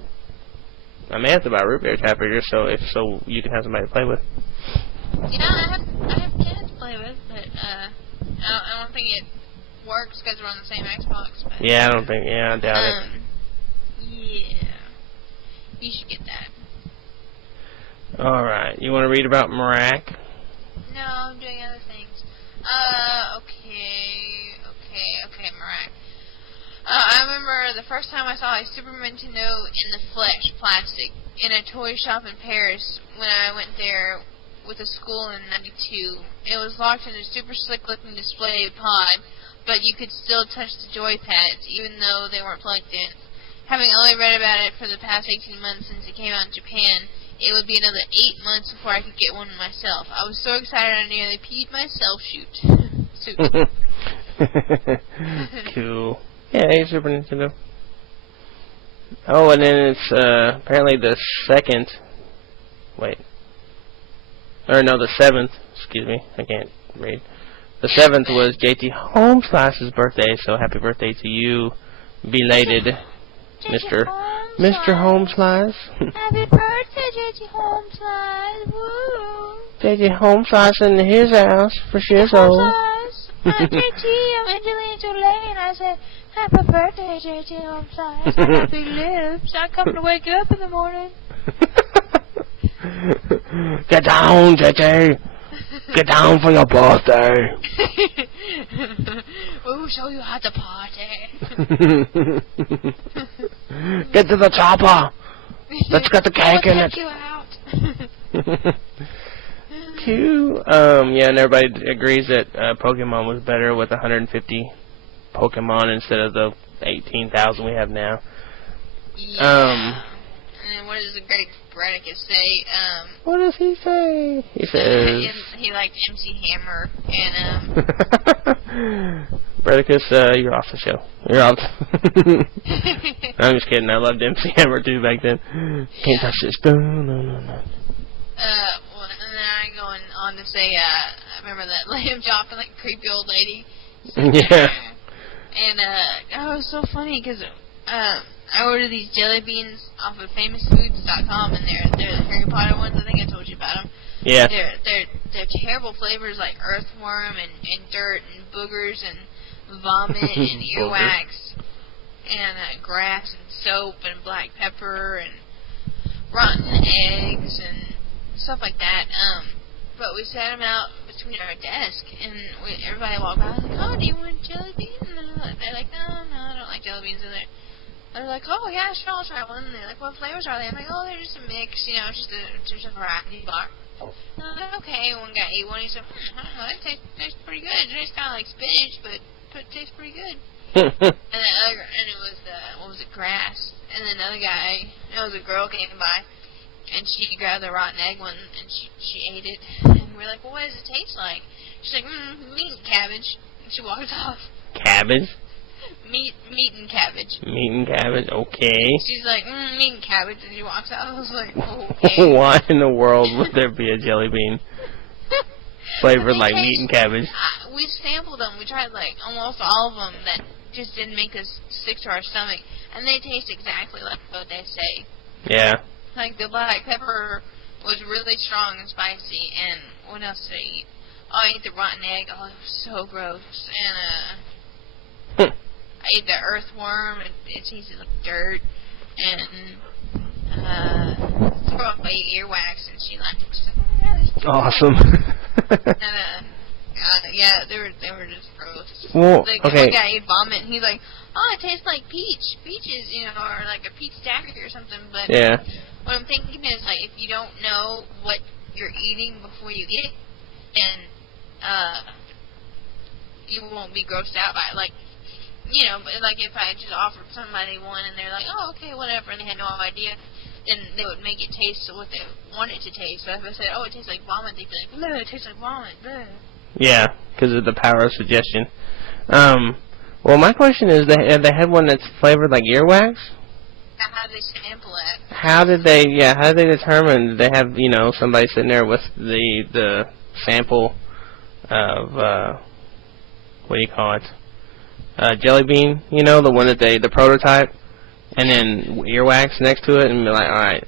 I'm asked about Root Beer Tapper just so you can have somebody to play with. Yeah, I have kids to play with, but I don't think it works because we're on the same Xbox. But, yeah, I doubt it. Yeah, you should get that. All right, you want to read about Marak? No, I'm doing other things. Okay, Marak. I remember the first time I saw a Super Nintendo in the flesh, plastic, in a toy shop in Paris when I went there with a school in '92. It was locked in a super slick-looking display pod, but you could still touch the joypads, even though they weren't plugged in. Having only read about it for the past 18 months since it came out in Japan, it would be another 8 months before I could get one myself. I was so excited I nearly peed myself. Suit. Cool. Yeah, hey, Super Nintendo. Oh, and then it's apparently the second. Wait. Or no, the 7th. Excuse me, I can't read. The 7th was JT Holmes' birthday, so happy birthday to you, belated, Mr. Mr. Homeslice. Happy birthday, JJ Homeslice. Woo. JJ Homeslice in his house for shizzle. Homeslice. I'm JT. I'm Angelina Jolie, and I said, happy birthday, JJ Homeslice. I got big lips. I come to wake up in the morning. Get down, JJ. Get down for your birthday. We'll show you how to party. Get to the chopper. Let's get the cake in it. You out. Q. Yeah, and everybody agrees that Pokemon was better with 150 Pokemon instead of the 18,000 we have now. Yeah. And what does the great Bradicus say? What does he say? He says he liked MC Hammer and Bradicus, you're off the show. You're out. I'm just kidding. I loved MC Hammer too back then. Can't touch this. No. Well, and then I'm going on to say, I remember that lamb chopping, like, creepy old lady. Yeah. And, it was so funny, because, I ordered these jelly beans off of famousfoods.com, and they're the Harry Potter ones. I think I told you about them. Yeah. They're terrible flavors, like earthworm and dirt and boogers and vomit and earwax and grass and soap and black pepper and rotten eggs and stuff like that. But we set them out between our desk, and everybody walked by and was like, oh, do you want jelly beans? And they're like, no, I don't like jelly beans in there. They're like, oh, yeah, sure, I'll try one. And they're like, what flavors are they? I'm like, oh, they're just a mix, just a variety bar. And I'm like, okay, one guy ate one. He said, I don't know, that tastes pretty good. It tastes kind of like spinach, but it tastes pretty good. and it was, what was it, grass. And then another guy, it was a girl came by, and she grabbed the rotten egg one, and she ate it. And we're like, well, what does it taste like? She's like, meat and cabbage. And she walked off. Cabbage? Meat and cabbage. Meat and cabbage, okay. She's like, meat and cabbage, and she walks out. I was like, okay. Why in the world would there be a jelly bean flavored like meat and cabbage? We sampled them. We tried, like, almost all of them that just didn't make us sick to our stomach. And they taste exactly like what they say. Yeah. Like, the black pepper was really strong and spicy. And what else did I eat? Oh, I ate the rotten egg. Oh, it was so gross. And, I ate the earthworm. It tasted like dirt. And, I ate earwax, and she liked it. Awesome. And, yeah, they were just gross. Well, like, okay. One guy ate vomit, and he's like, oh, it tastes like peach. Peaches, or like a peach daiquiri or something. But yeah. What I'm thinking is, like, if you don't know what you're eating before you eat it, then, you won't be grossed out by it. Like, but like if I just offered somebody one and they're like, oh, okay, whatever, and they had no idea, then they would make it taste what they want it to taste. So if I said, oh, it tastes like vomit, they'd be like, bleh, it tastes like vomit, bleh. Yeah, because of the power of suggestion. Well, my question is, they had one that's flavored like earwax? How did they sample it? How did they determine? Did they have, somebody sitting there with the sample of, what do you call it? Jelly bean, the one that the prototype, and then earwax next to it, and be like, alright.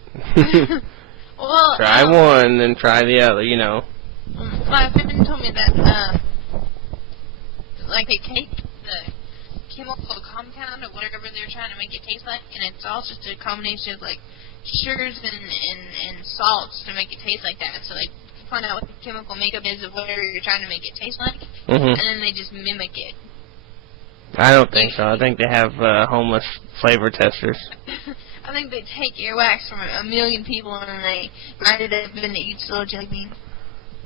Well, try one, then try the other, My friend told me that, like, they take the chemical compound or whatever they're trying to make it taste like, and it's all just a combination of, like, sugars and salts to make it taste like that. So they find out what the chemical makeup is of whatever you're trying to make it taste like, and then they just mimic it. I don't think so. I think they have homeless flavor testers. I think they take earwax from a million people and they grind it up into each little jelly bean.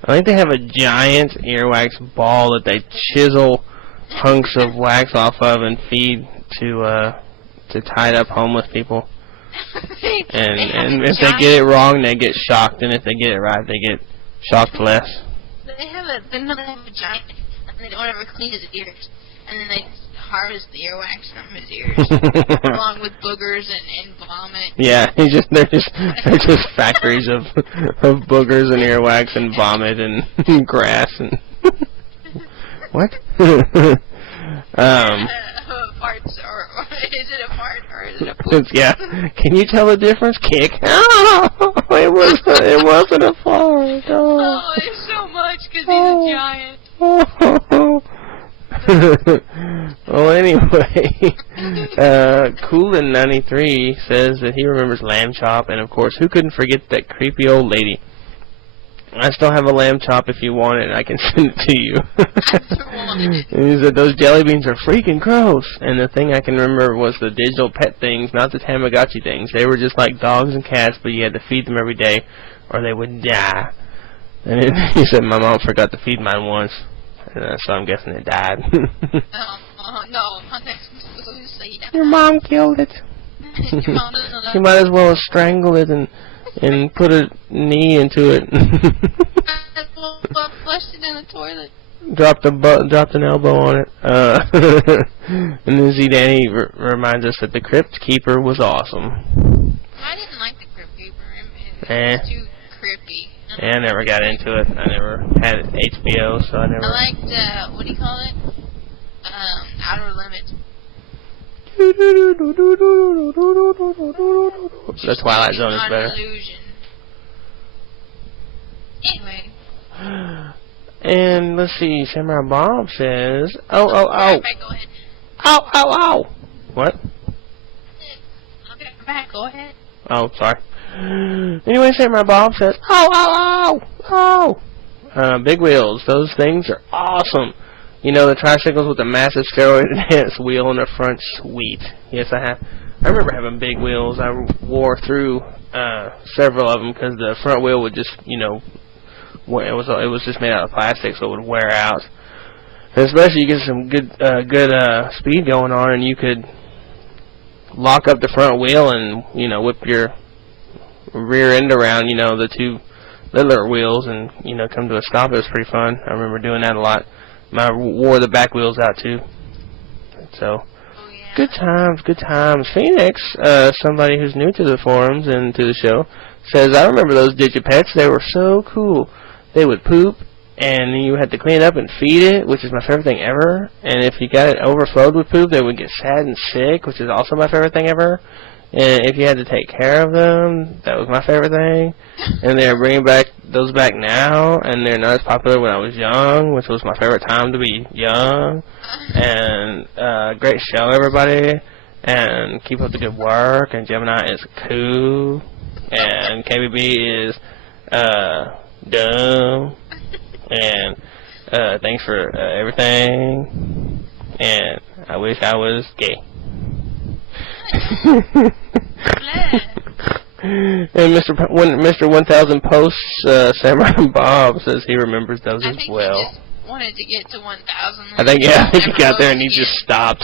I think they have a giant earwax ball that they chisel hunks of wax off of and feed to tied up homeless people. And if they get it wrong, they get shocked, and if they get it right, they get shocked less. They have a giant, and they don't ever clean his ears, and then they harvest the earwax from his ears, along with boogers and vomit. Yeah, they're just factories of boogers and earwax and vomit and grass and what? Farts or Is it a fart or is it a poop? Yeah. Can you tell the difference? Kick. Oh, it wasn't a fart. Oh, it's so much because he's a giant. Well, anyway, Coolin93 says that he remembers Lamb Chop, and of course, who couldn't forget that creepy old lady? I still have a lamb chop if you want it. I can send it to you. And he said those jelly beans are freaking gross. And the thing I can remember was the digital pet things, not the Tamagotchi things. They were just like dogs and cats, but you had to feed them every day, or they would die. And then he said my mom forgot to feed mine once, and so I'm guessing it died. No. Your mom killed it. Your mom doesn't She might as well have strangled it and put a knee into it. Flushed it in the toilet. Dropped an elbow on it. And then Z Danny reminds us that the Crypt Keeper was awesome. I didn't like the Crypt Keeper. It was too creepy. Yeah, I never got into it. I never had HBO, so I never. I liked what do you call it? Outer Limits. The Twilight Zone is better. Illusion. Anyway. And let's see, Samurai Bob says, oh. Go ahead. Ow. What? I'll get back. Go ahead. Oh, sorry. Anyway, Samurai Bob says, ow. Big wheels. Those things are awesome. You know, the tricycles with the massive steroid enhanced wheel in the front, sweet. Yes, I have. I remember having big wheels. I wore through several of them because the front wheel would just, you know, it was just made out of plastic, so it would wear out. And especially you get some good speed going on, and you could lock up the front wheel and, you know, whip your rear end around, you know, the two littler wheels, and, you know, come to a stop. It was pretty fun. I remember doing that a lot. I wore the back wheels out too. So, good times. Phoenix, somebody who's new to the forums and to the show, says, I remember those Digipets. They were so cool. They would poop, and you had to clean it up and feed it, which is my favorite thing ever. And if you got it overflowed with poop, they would get sad and sick, which is also my favorite thing ever. And if you had to take care of them, that was my favorite thing. And they're bringing those back now, and they're not as popular when I was young, which was my favorite time to be young. And great show, everybody. And keep up the good work. And Gemini is cool. And KBB is dumb. And thanks for everything. And I wish I was gay. And Mr. 1000 posts, Samurai Bob says he remembers those as well. He just wanted to get to 1000. I think he got there and he just stopped.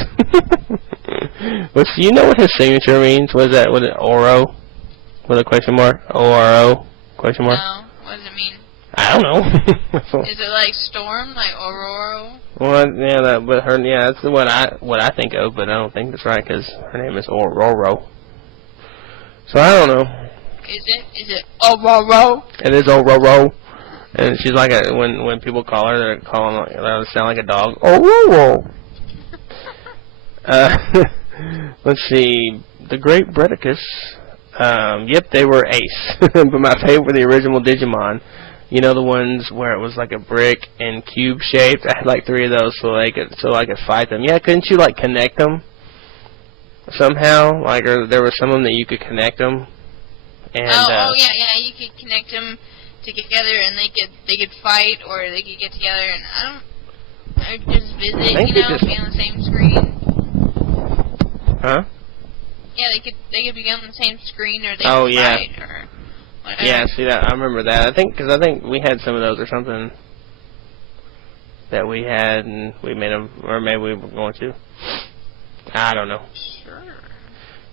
But do you know what his signature means? What is that? What is it? Oro? With a question mark? O-R-O? Question mark? No. What does it mean? I don't know. Is it like storm, like Aurora? Well, yeah, that's what I think of, but I don't think that's right because her name is Ororo. So I don't know. Is it Aurora? It is Ororo, and she's like when people call her, they sound like a dog. Ororo. Let's see, the Great Bredicus. Yep, they were ace, but my favorite were the original Digimon. You know, the ones where it was like a brick and cube shaped. I had like 3 of those so I could fight them. Yeah, couldn't you like connect them somehow? Like, or there were some of them that you could connect them. And yeah, you could connect them together and they could fight or they could get together and or just visit, you know, be on the same screen. Huh? Yeah, they could be on the same screen or they could fight or whatever. Yeah, see that? I remember that. I think we had some of those or something that we had and we made them, or maybe we were going to. I don't know. Sure.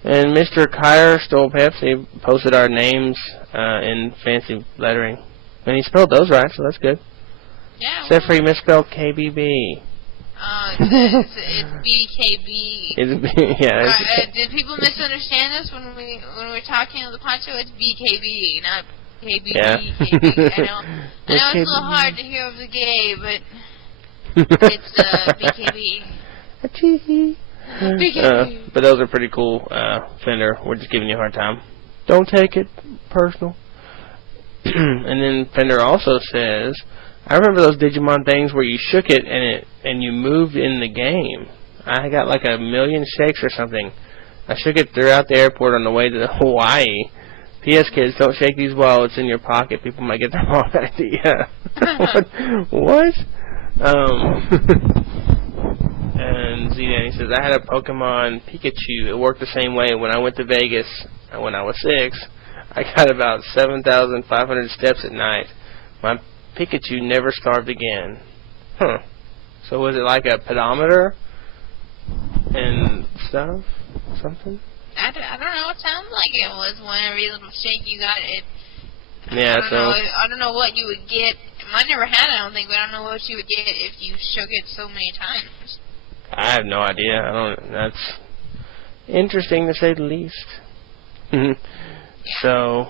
And Mr. Kyer Stole Pepsi posted our names in fancy lettering. And he spelled those right, so that's good. Yeah. Except for he misspelled KBB. It's BKB. Yeah. Did people misunderstand us when we were talking on the pod show? It's BKB, not KBB. Yeah. KBB. I know it's a little hard to hear over the gay, but it's BKB. BKB. BKB. But those are pretty cool, Fender. We're just giving you a hard time. Don't take it personal. And then Fender also says, I remember those Digimon things where you shook it and you moved in the game. I got like 1,000,000 shakes or something. I shook it throughout the airport on the way to Hawaii. P.S. Kids, don't shake these while it's in your pocket. People might get the wrong idea. What? And Z-Danny says, I had a Pokemon Pikachu. It worked the same way. When I went to Vegas when I was 6, I got about 7,500 steps at night. My Pikachu never starved again. Huh. So was it like a pedometer and stuff? Something? I don't know. It sounds like it was when every little shake you got it. Yeah, I don't know what you would get. I never had it, I don't think, but I don't know what you would get if you shook it so many times. I have no idea. That's interesting to say the least. So,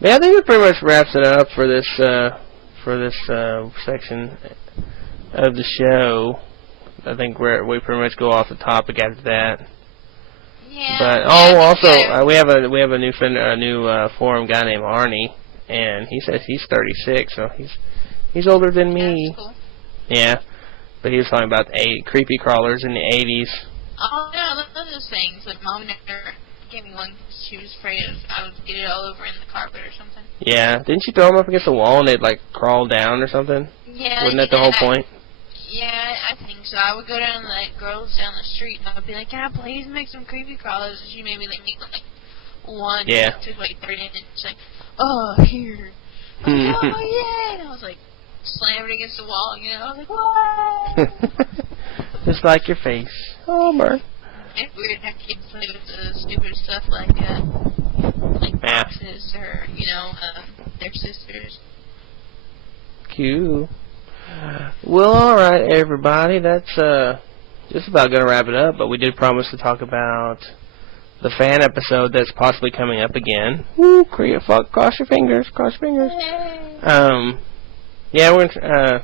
yeah, I think that pretty much wraps it up for this section of the show. I think we pretty much go off the topic after that. Yeah. But also we have a new friend, a new forum guy named Arnie, and he says he's 36, so he's older than me. That's cool. Yeah, but he was talking about creepy crawlers in the 80s. Oh no, those things. Like Mom never gave me one. She was afraid I would get it all over in the carpet or something. Yeah, didn't you throw them up against the wall and they'd like crawl down or something? Yeah. Wasn't that the whole point? Yeah, I think so. I would go down to like girls down the street and I would be like, "Can I please make some creepy crawlers?" And she made me like make like one. Yeah. It took like 30 minutes. She's like, "Oh, here." I was like, "Oh yeah!" And I was like, slamming against the wall. You know, I was like, "What?" Just like your face. Oh, Mark. It's weird how kids play with the stupid stuff like boxes or their sisters. Cute. Well, alright, everybody. That's just about going to wrap it up, but we did promise to talk about the fan episode that's possibly coming up again. Woo, cross your fingers, cross your fingers. Yeah, we're going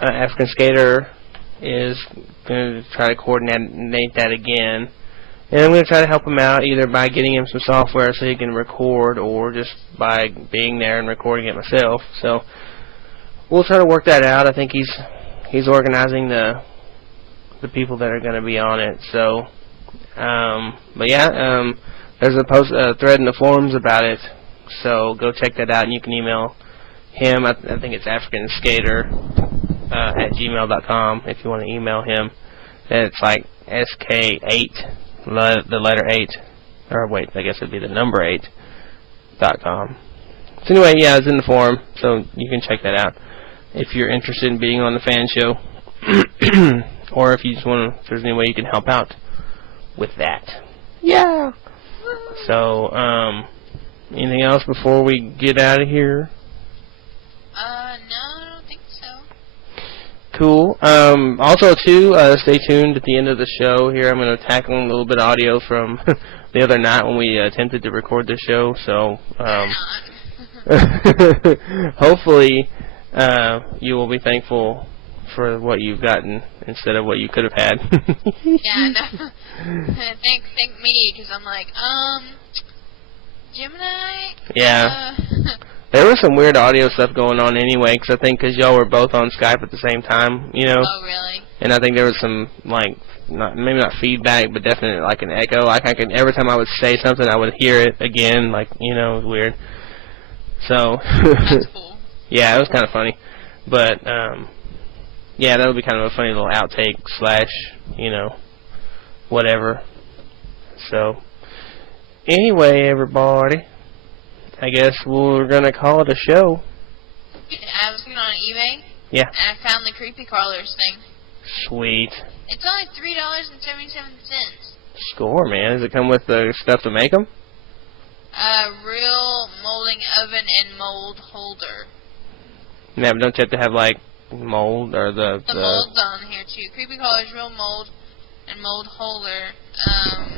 African Skater is going to try to coordinate that again. And I'm going to try to help him out either by getting him some software so he can record or just by being there and recording it myself. So we'll try to work that out. I think he's organizing the people that are going to be on it. So, but yeah, there's a thread in the forums about it. So go check that out, and you can email him. I think it's AfricanSkater at gmail.com if you want to email him. And it's like SK8, the letter 8, or wait, I guess it'd be the number 8.com. So anyway, yeah, it's in the forum, so you can check that out if you're interested in being on the fan show, or if you just want to, if there's any way you can help out with that. Yeah. So, anything else before we get out of here? No, I don't think so. Cool. Also, too, stay tuned at the end of the show here. I'm going to tackle a little bit of audio from the other night when we attempted to record the show. So, hopefully, you will be thankful for what you've gotten instead of what you could have had. Yeah, no. Thank me, because I'm like, Gemini? Yeah. There was some weird audio stuff going on anyway, because I think because y'all were both on Skype at the same time, you know. Oh, really? And I think there was some, like, maybe not feedback, but definitely like an echo. Like I could, every time I would say something, I would hear it again. Like, you know, it was weird. So. That's cool. Yeah, it was kind of funny. But, yeah, that would be kind of a funny little outtake / you know, whatever. So, anyway, everybody, I guess we're going to call it a show. I was looking on eBay. Yeah. And I found the creepy crawlers thing. Sweet. It's only $3.77. Score, man. Does it come with the stuff to make them? Real molding oven and mold holder. Yeah, but don't you have to have, like, mold or the mold's on here, too. Creepy crawlers, real mold and mold holder.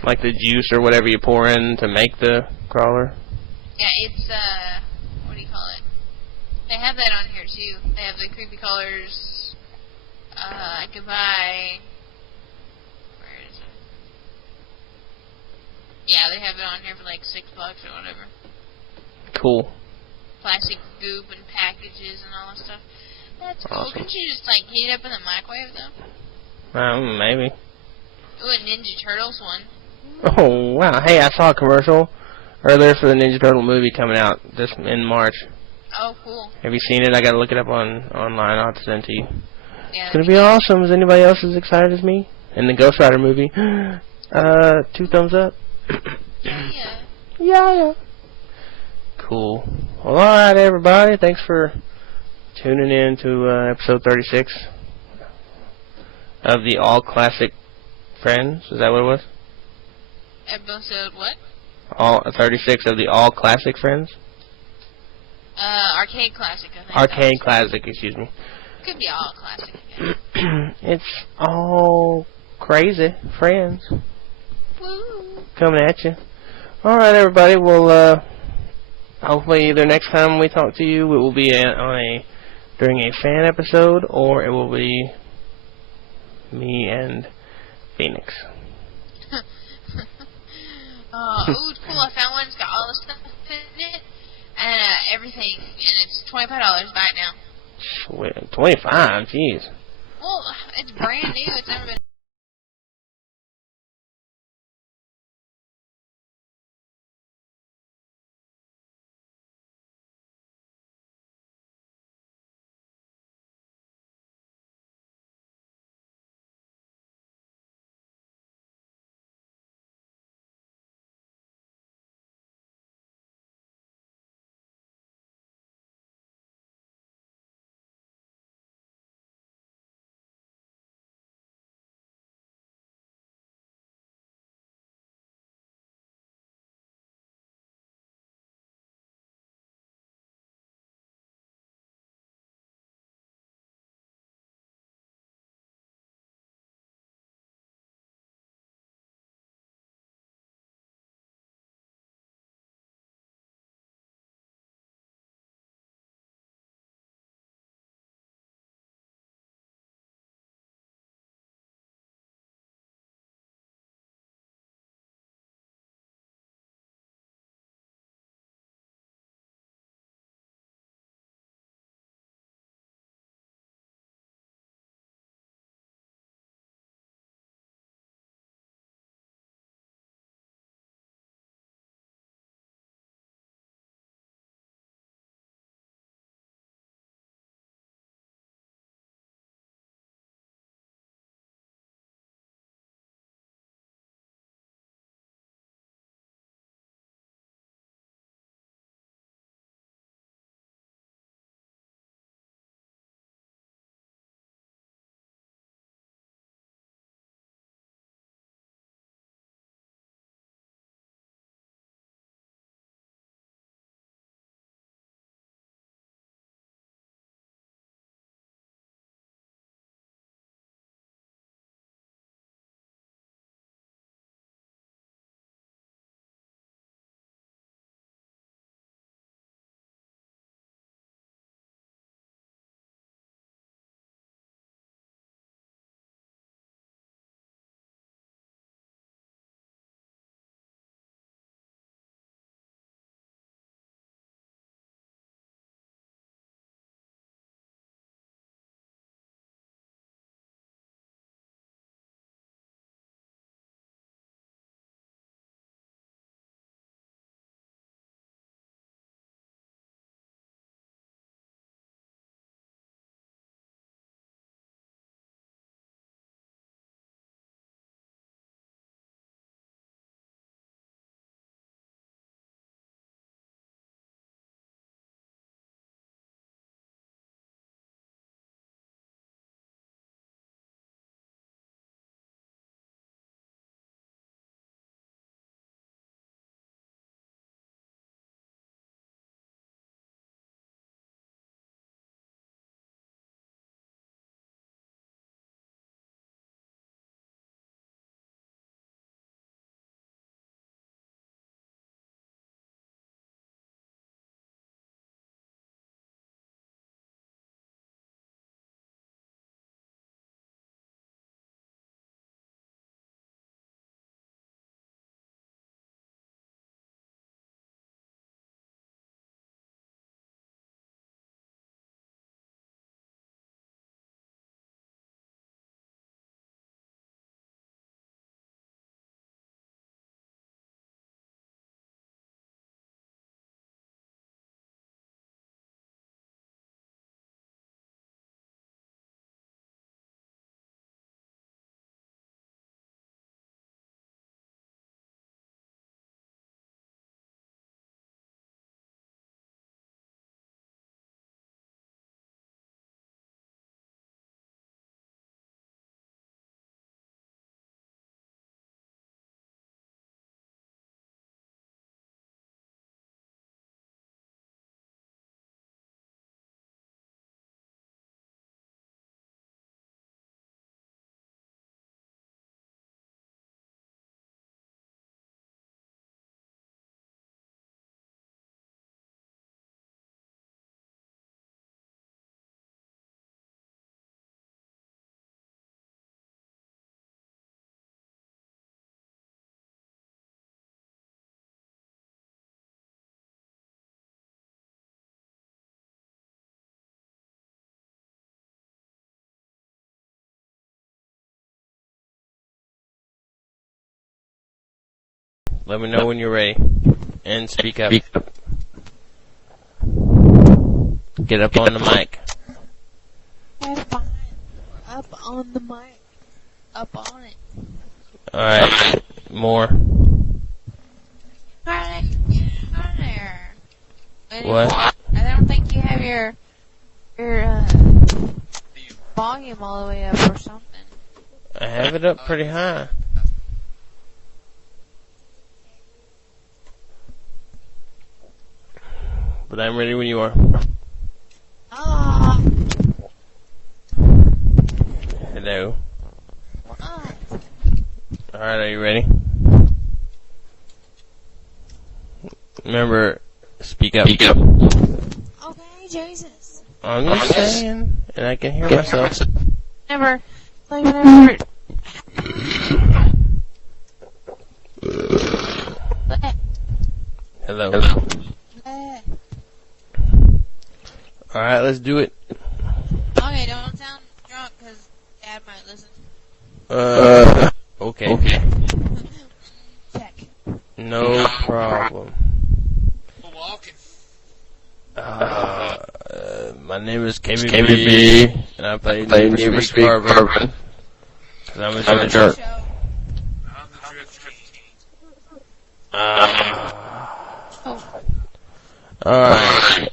Like the juice or whatever you pour in to make the crawler? Yeah, it's, what do you call it? They have that on here, too. They have the creepy crawlers, I could buy, where is it? Yeah, they have it on here for like $6 or whatever. Cool. Plastic goop and packages and all that stuff. That's cool. Awesome. Couldn't you just like heat it up in the microwave though? Maybe. Ooh, a Ninja Turtles one. Oh, wow. Hey, I saw a commercial earlier for the Ninja Turtle movie coming out this in March. Oh, cool. Have you seen it? I gotta look it up online. I'll have to send it to you. Yeah, It's gonna be awesome. Is anybody else as excited as me? And the Ghost Rider movie. 2 thumbs up. Yeah. Yeah. Cool. Well, alright, everybody. Thanks for tuning in to episode 36 of the All Classic Friends. Is that what it was? Episode what? All 36 of the All Classic Friends? Arcade Classic, I think. Arcade Classic, excuse me. Could be All Classic again. It's all crazy friends Woo! coming at you. Alright, everybody. Well, hopefully either next time we talk to you, it will be during a fan episode, or it will be me and Phoenix. Ooh, cool. I found one. It's got all the stuff in it and everything, and it's $25. Buy it now. Sweet. 25, jeez. Well, it's brand new. It's never been Let me know when you're ready. And speak up. Get up on the mic. Up on the mic. Up on it. Alright. More. Hi there. What? I don't think you have your volume all the way up or something. I have it up pretty high. But I'm ready when you are. Ah. Hello. What? Alright, are you ready? Remember, speak up. Okay, Jesus. I'm just saying, and I can hear myself. Never. Hello. Alright, let's do it. Okay, don't sound drunk because Dad might listen. Okay. Check. No problem. My name is KBB, and I play Need for Speed Carbon. Cause I'm a jerk. Alright.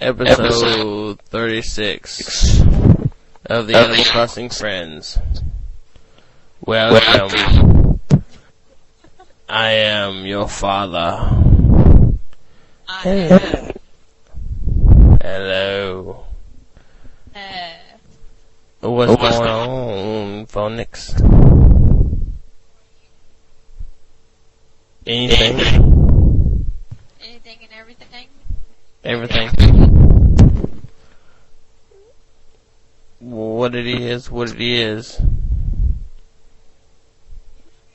Episode 36 of the Animal Crossing Friends. Welcome. I am your father. Hello. What's going on, Phonix? Anything? Anything and everything? Everything. What it is. You're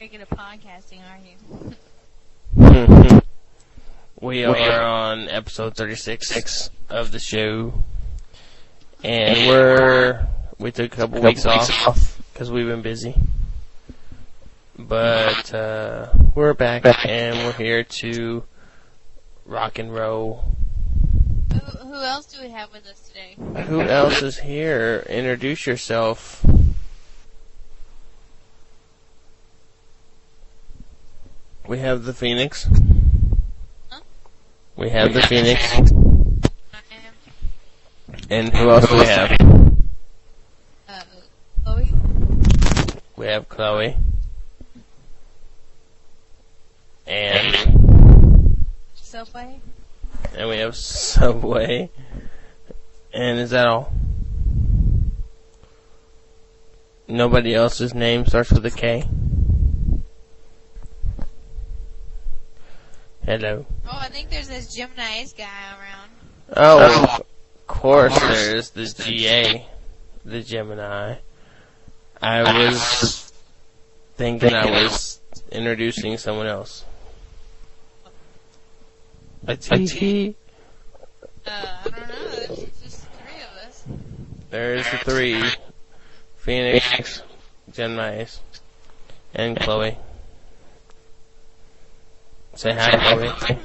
good at podcasting, aren't you? We are on episode 36 of the show. And we took a couple weeks off because we've been busy. But we're back and we're here to rock and roll. Who else do we have with us today? Who else is here? Introduce yourself. We have the Phoenix. Huh? We have the Phoenix. I am. And who else do we have? Chloe. We have Chloe. And Subway. And we have Subway. And is that all? Nobody else's name starts with a K? Hello. Oh, I think there's this Gemini Ace guy around. Oh, of course there's the GA. The Gemini. I was thinking I was introducing someone else. A TT? I don't know. It's just three of us. There's the three. Phoenix, Gemini Ace, and Chloe. Say hi, Chloe.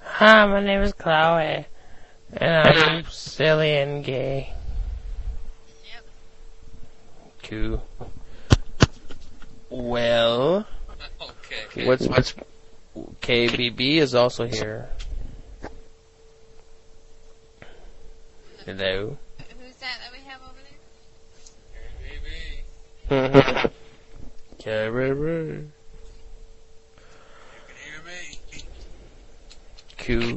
Hi, my name is Chloe, and I'm silly and gay. Yep. Cool. Well, Okay. what's KBB is also here. Hello. Who's that we have over there? KBB. You can hear me. Cool.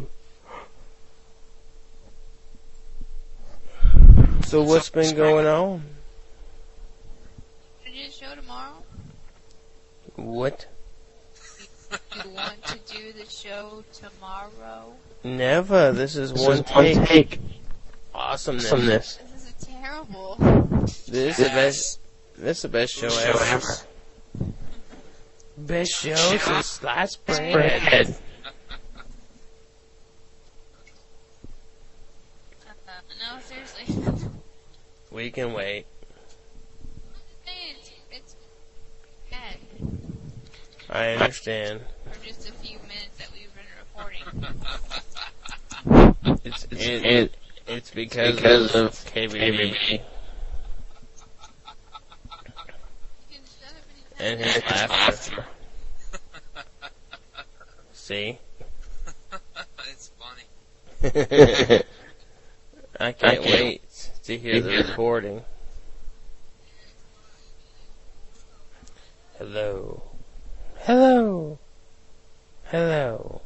So what's been going on? Should you do the show tomorrow? What? You want to do the show tomorrow? Never. This is one take. Awesomeness. This is terrible. This is the best show ever. Best show since sliced bread. No, seriously. We can wait. It's bad. I understand. For just a few minutes that we've been recording. It's because of KBB. And his laughter. See? It's funny. I can't wait to hear the recording. Hello. Hello. Hello.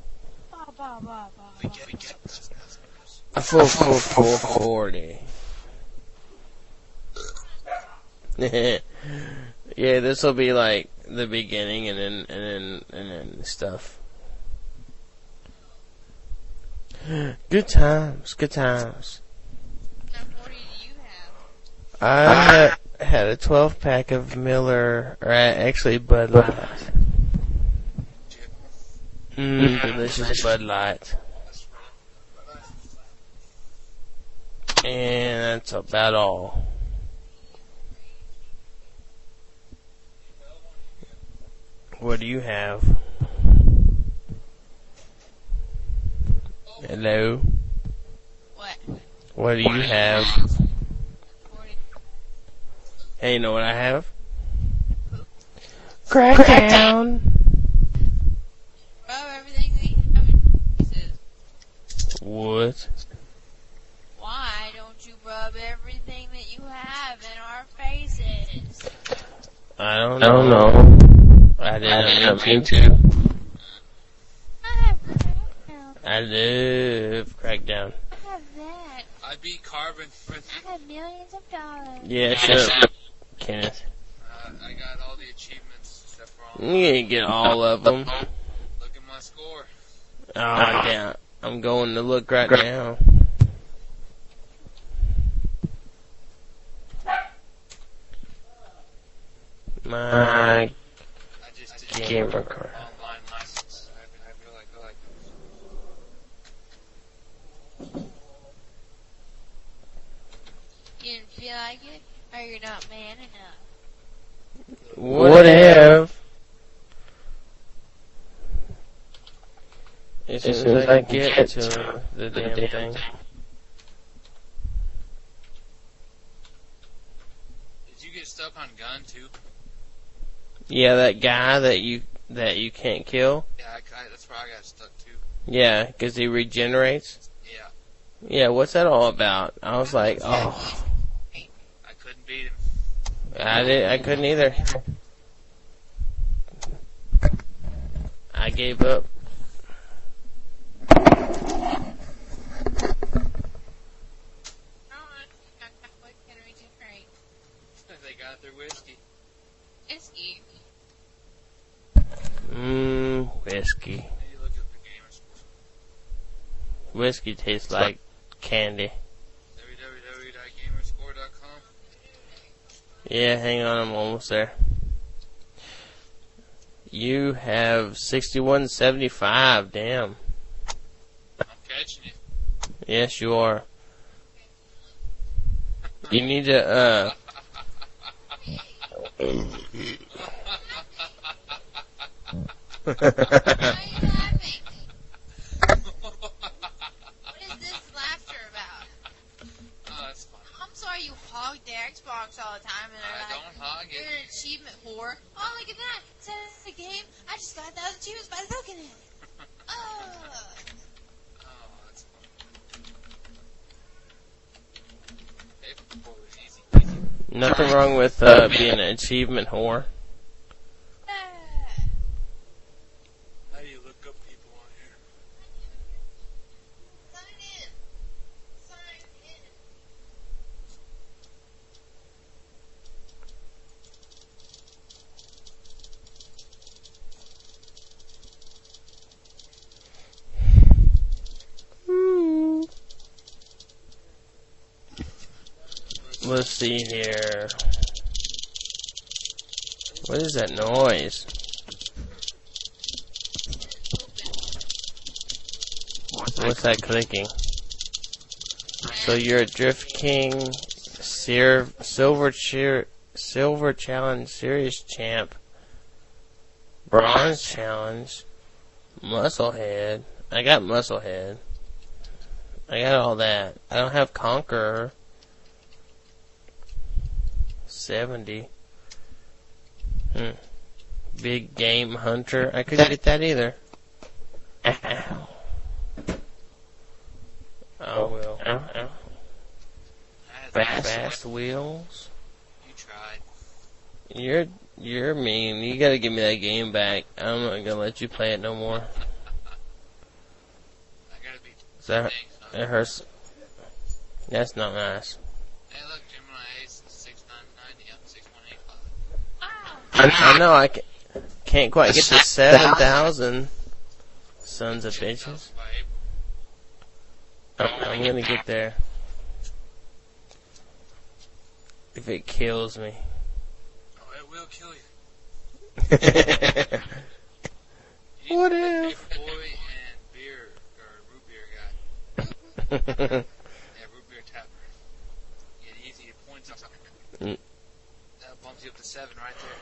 We get customers. A full 40. Yeah, this will be like the beginning and then stuff. Good times, good times. How 40 do you have? I had a 12 pack of Miller, or actually Bud Light. Delicious Bud Light. And that's about all. What do you have? Hello? What? What do you have? 40. Hey, you know what I have? Crackdown! Bro, everything we have in pieces. What? Why don't you rub everything that you have in our faces? I don't know. I didn't mean to. I have Crackdown. I love Crackdown. I have that. I beat Carbon. I have millions of dollars. Yeah, shut up, Kenneth. I got all the achievements except for all. You ain't get all of them. Look at my score. Oh, damn. I'm going to look right now. My I just did gamer card. online license. I feel like You didn't feel like it? Or you're not man enough? What if? As soon as I get to the damn thing. Did you get stuck on gun too? Yeah, that guy that you can't kill. Yeah, that's where I got stuck too. Yeah, because he regenerates. Yeah, Yeah, what's that all about? I was like, oh, I couldn't beat him. I couldn't either. I gave up. No, what can regenerate? They got their whiskey. Whiskey. Whiskey. Maybe look up the gamer score. Whiskey tastes like candy. www.gamerscore.com. Yeah, hang on, I'm almost there. You have 6175, damn. I'm catching you. Yes, you are. You need to, Why are you laughing? What is this laughter about? Oh, that's fine. I'm sorry you hog their Xbox all the time and I they're like, don't hog you're it. an achievement whore. Oh, look at that. It says the game. I just got 1,000 achievements by looking at it. Oh. Oh, that's fine. Paper before was easy. nothing wrong with, being an achievement whore. How do you look up people on here? Sign in. Sign in. Let's see here. What is that noise? What's that clicking? So you're a Drift King Silver Challenge Series champ. Bronze challenge. Musclehead. I got Musclehead. I got all that. I don't have Conqueror. 70. Big Game Hunter. I couldn't get that either. Ow. Oh well. Fast Wheels. You tried. You're mean. You gotta give me that game back. I'm not gonna let you play it no more. I gotta be. That it hurts. That's not nice. Hey, look, Gemini Ace is 6990 up 6185. I know I can't quite get to 7,000. Sons of bitches. I'm gonna get there. If it kills me. Oh, it will kill you. What Big if? boy and beer, or root beer guy. Yeah, root beer tapper. Get easy points off. Mm. That bumps you up to 7 right there.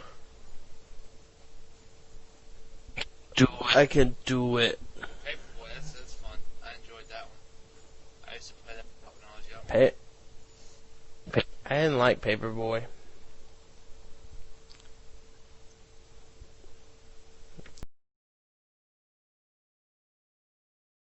I can do it. Paperboy, that's fun. I enjoyed that one. I used to play that when I was young. I didn't like Paperboy.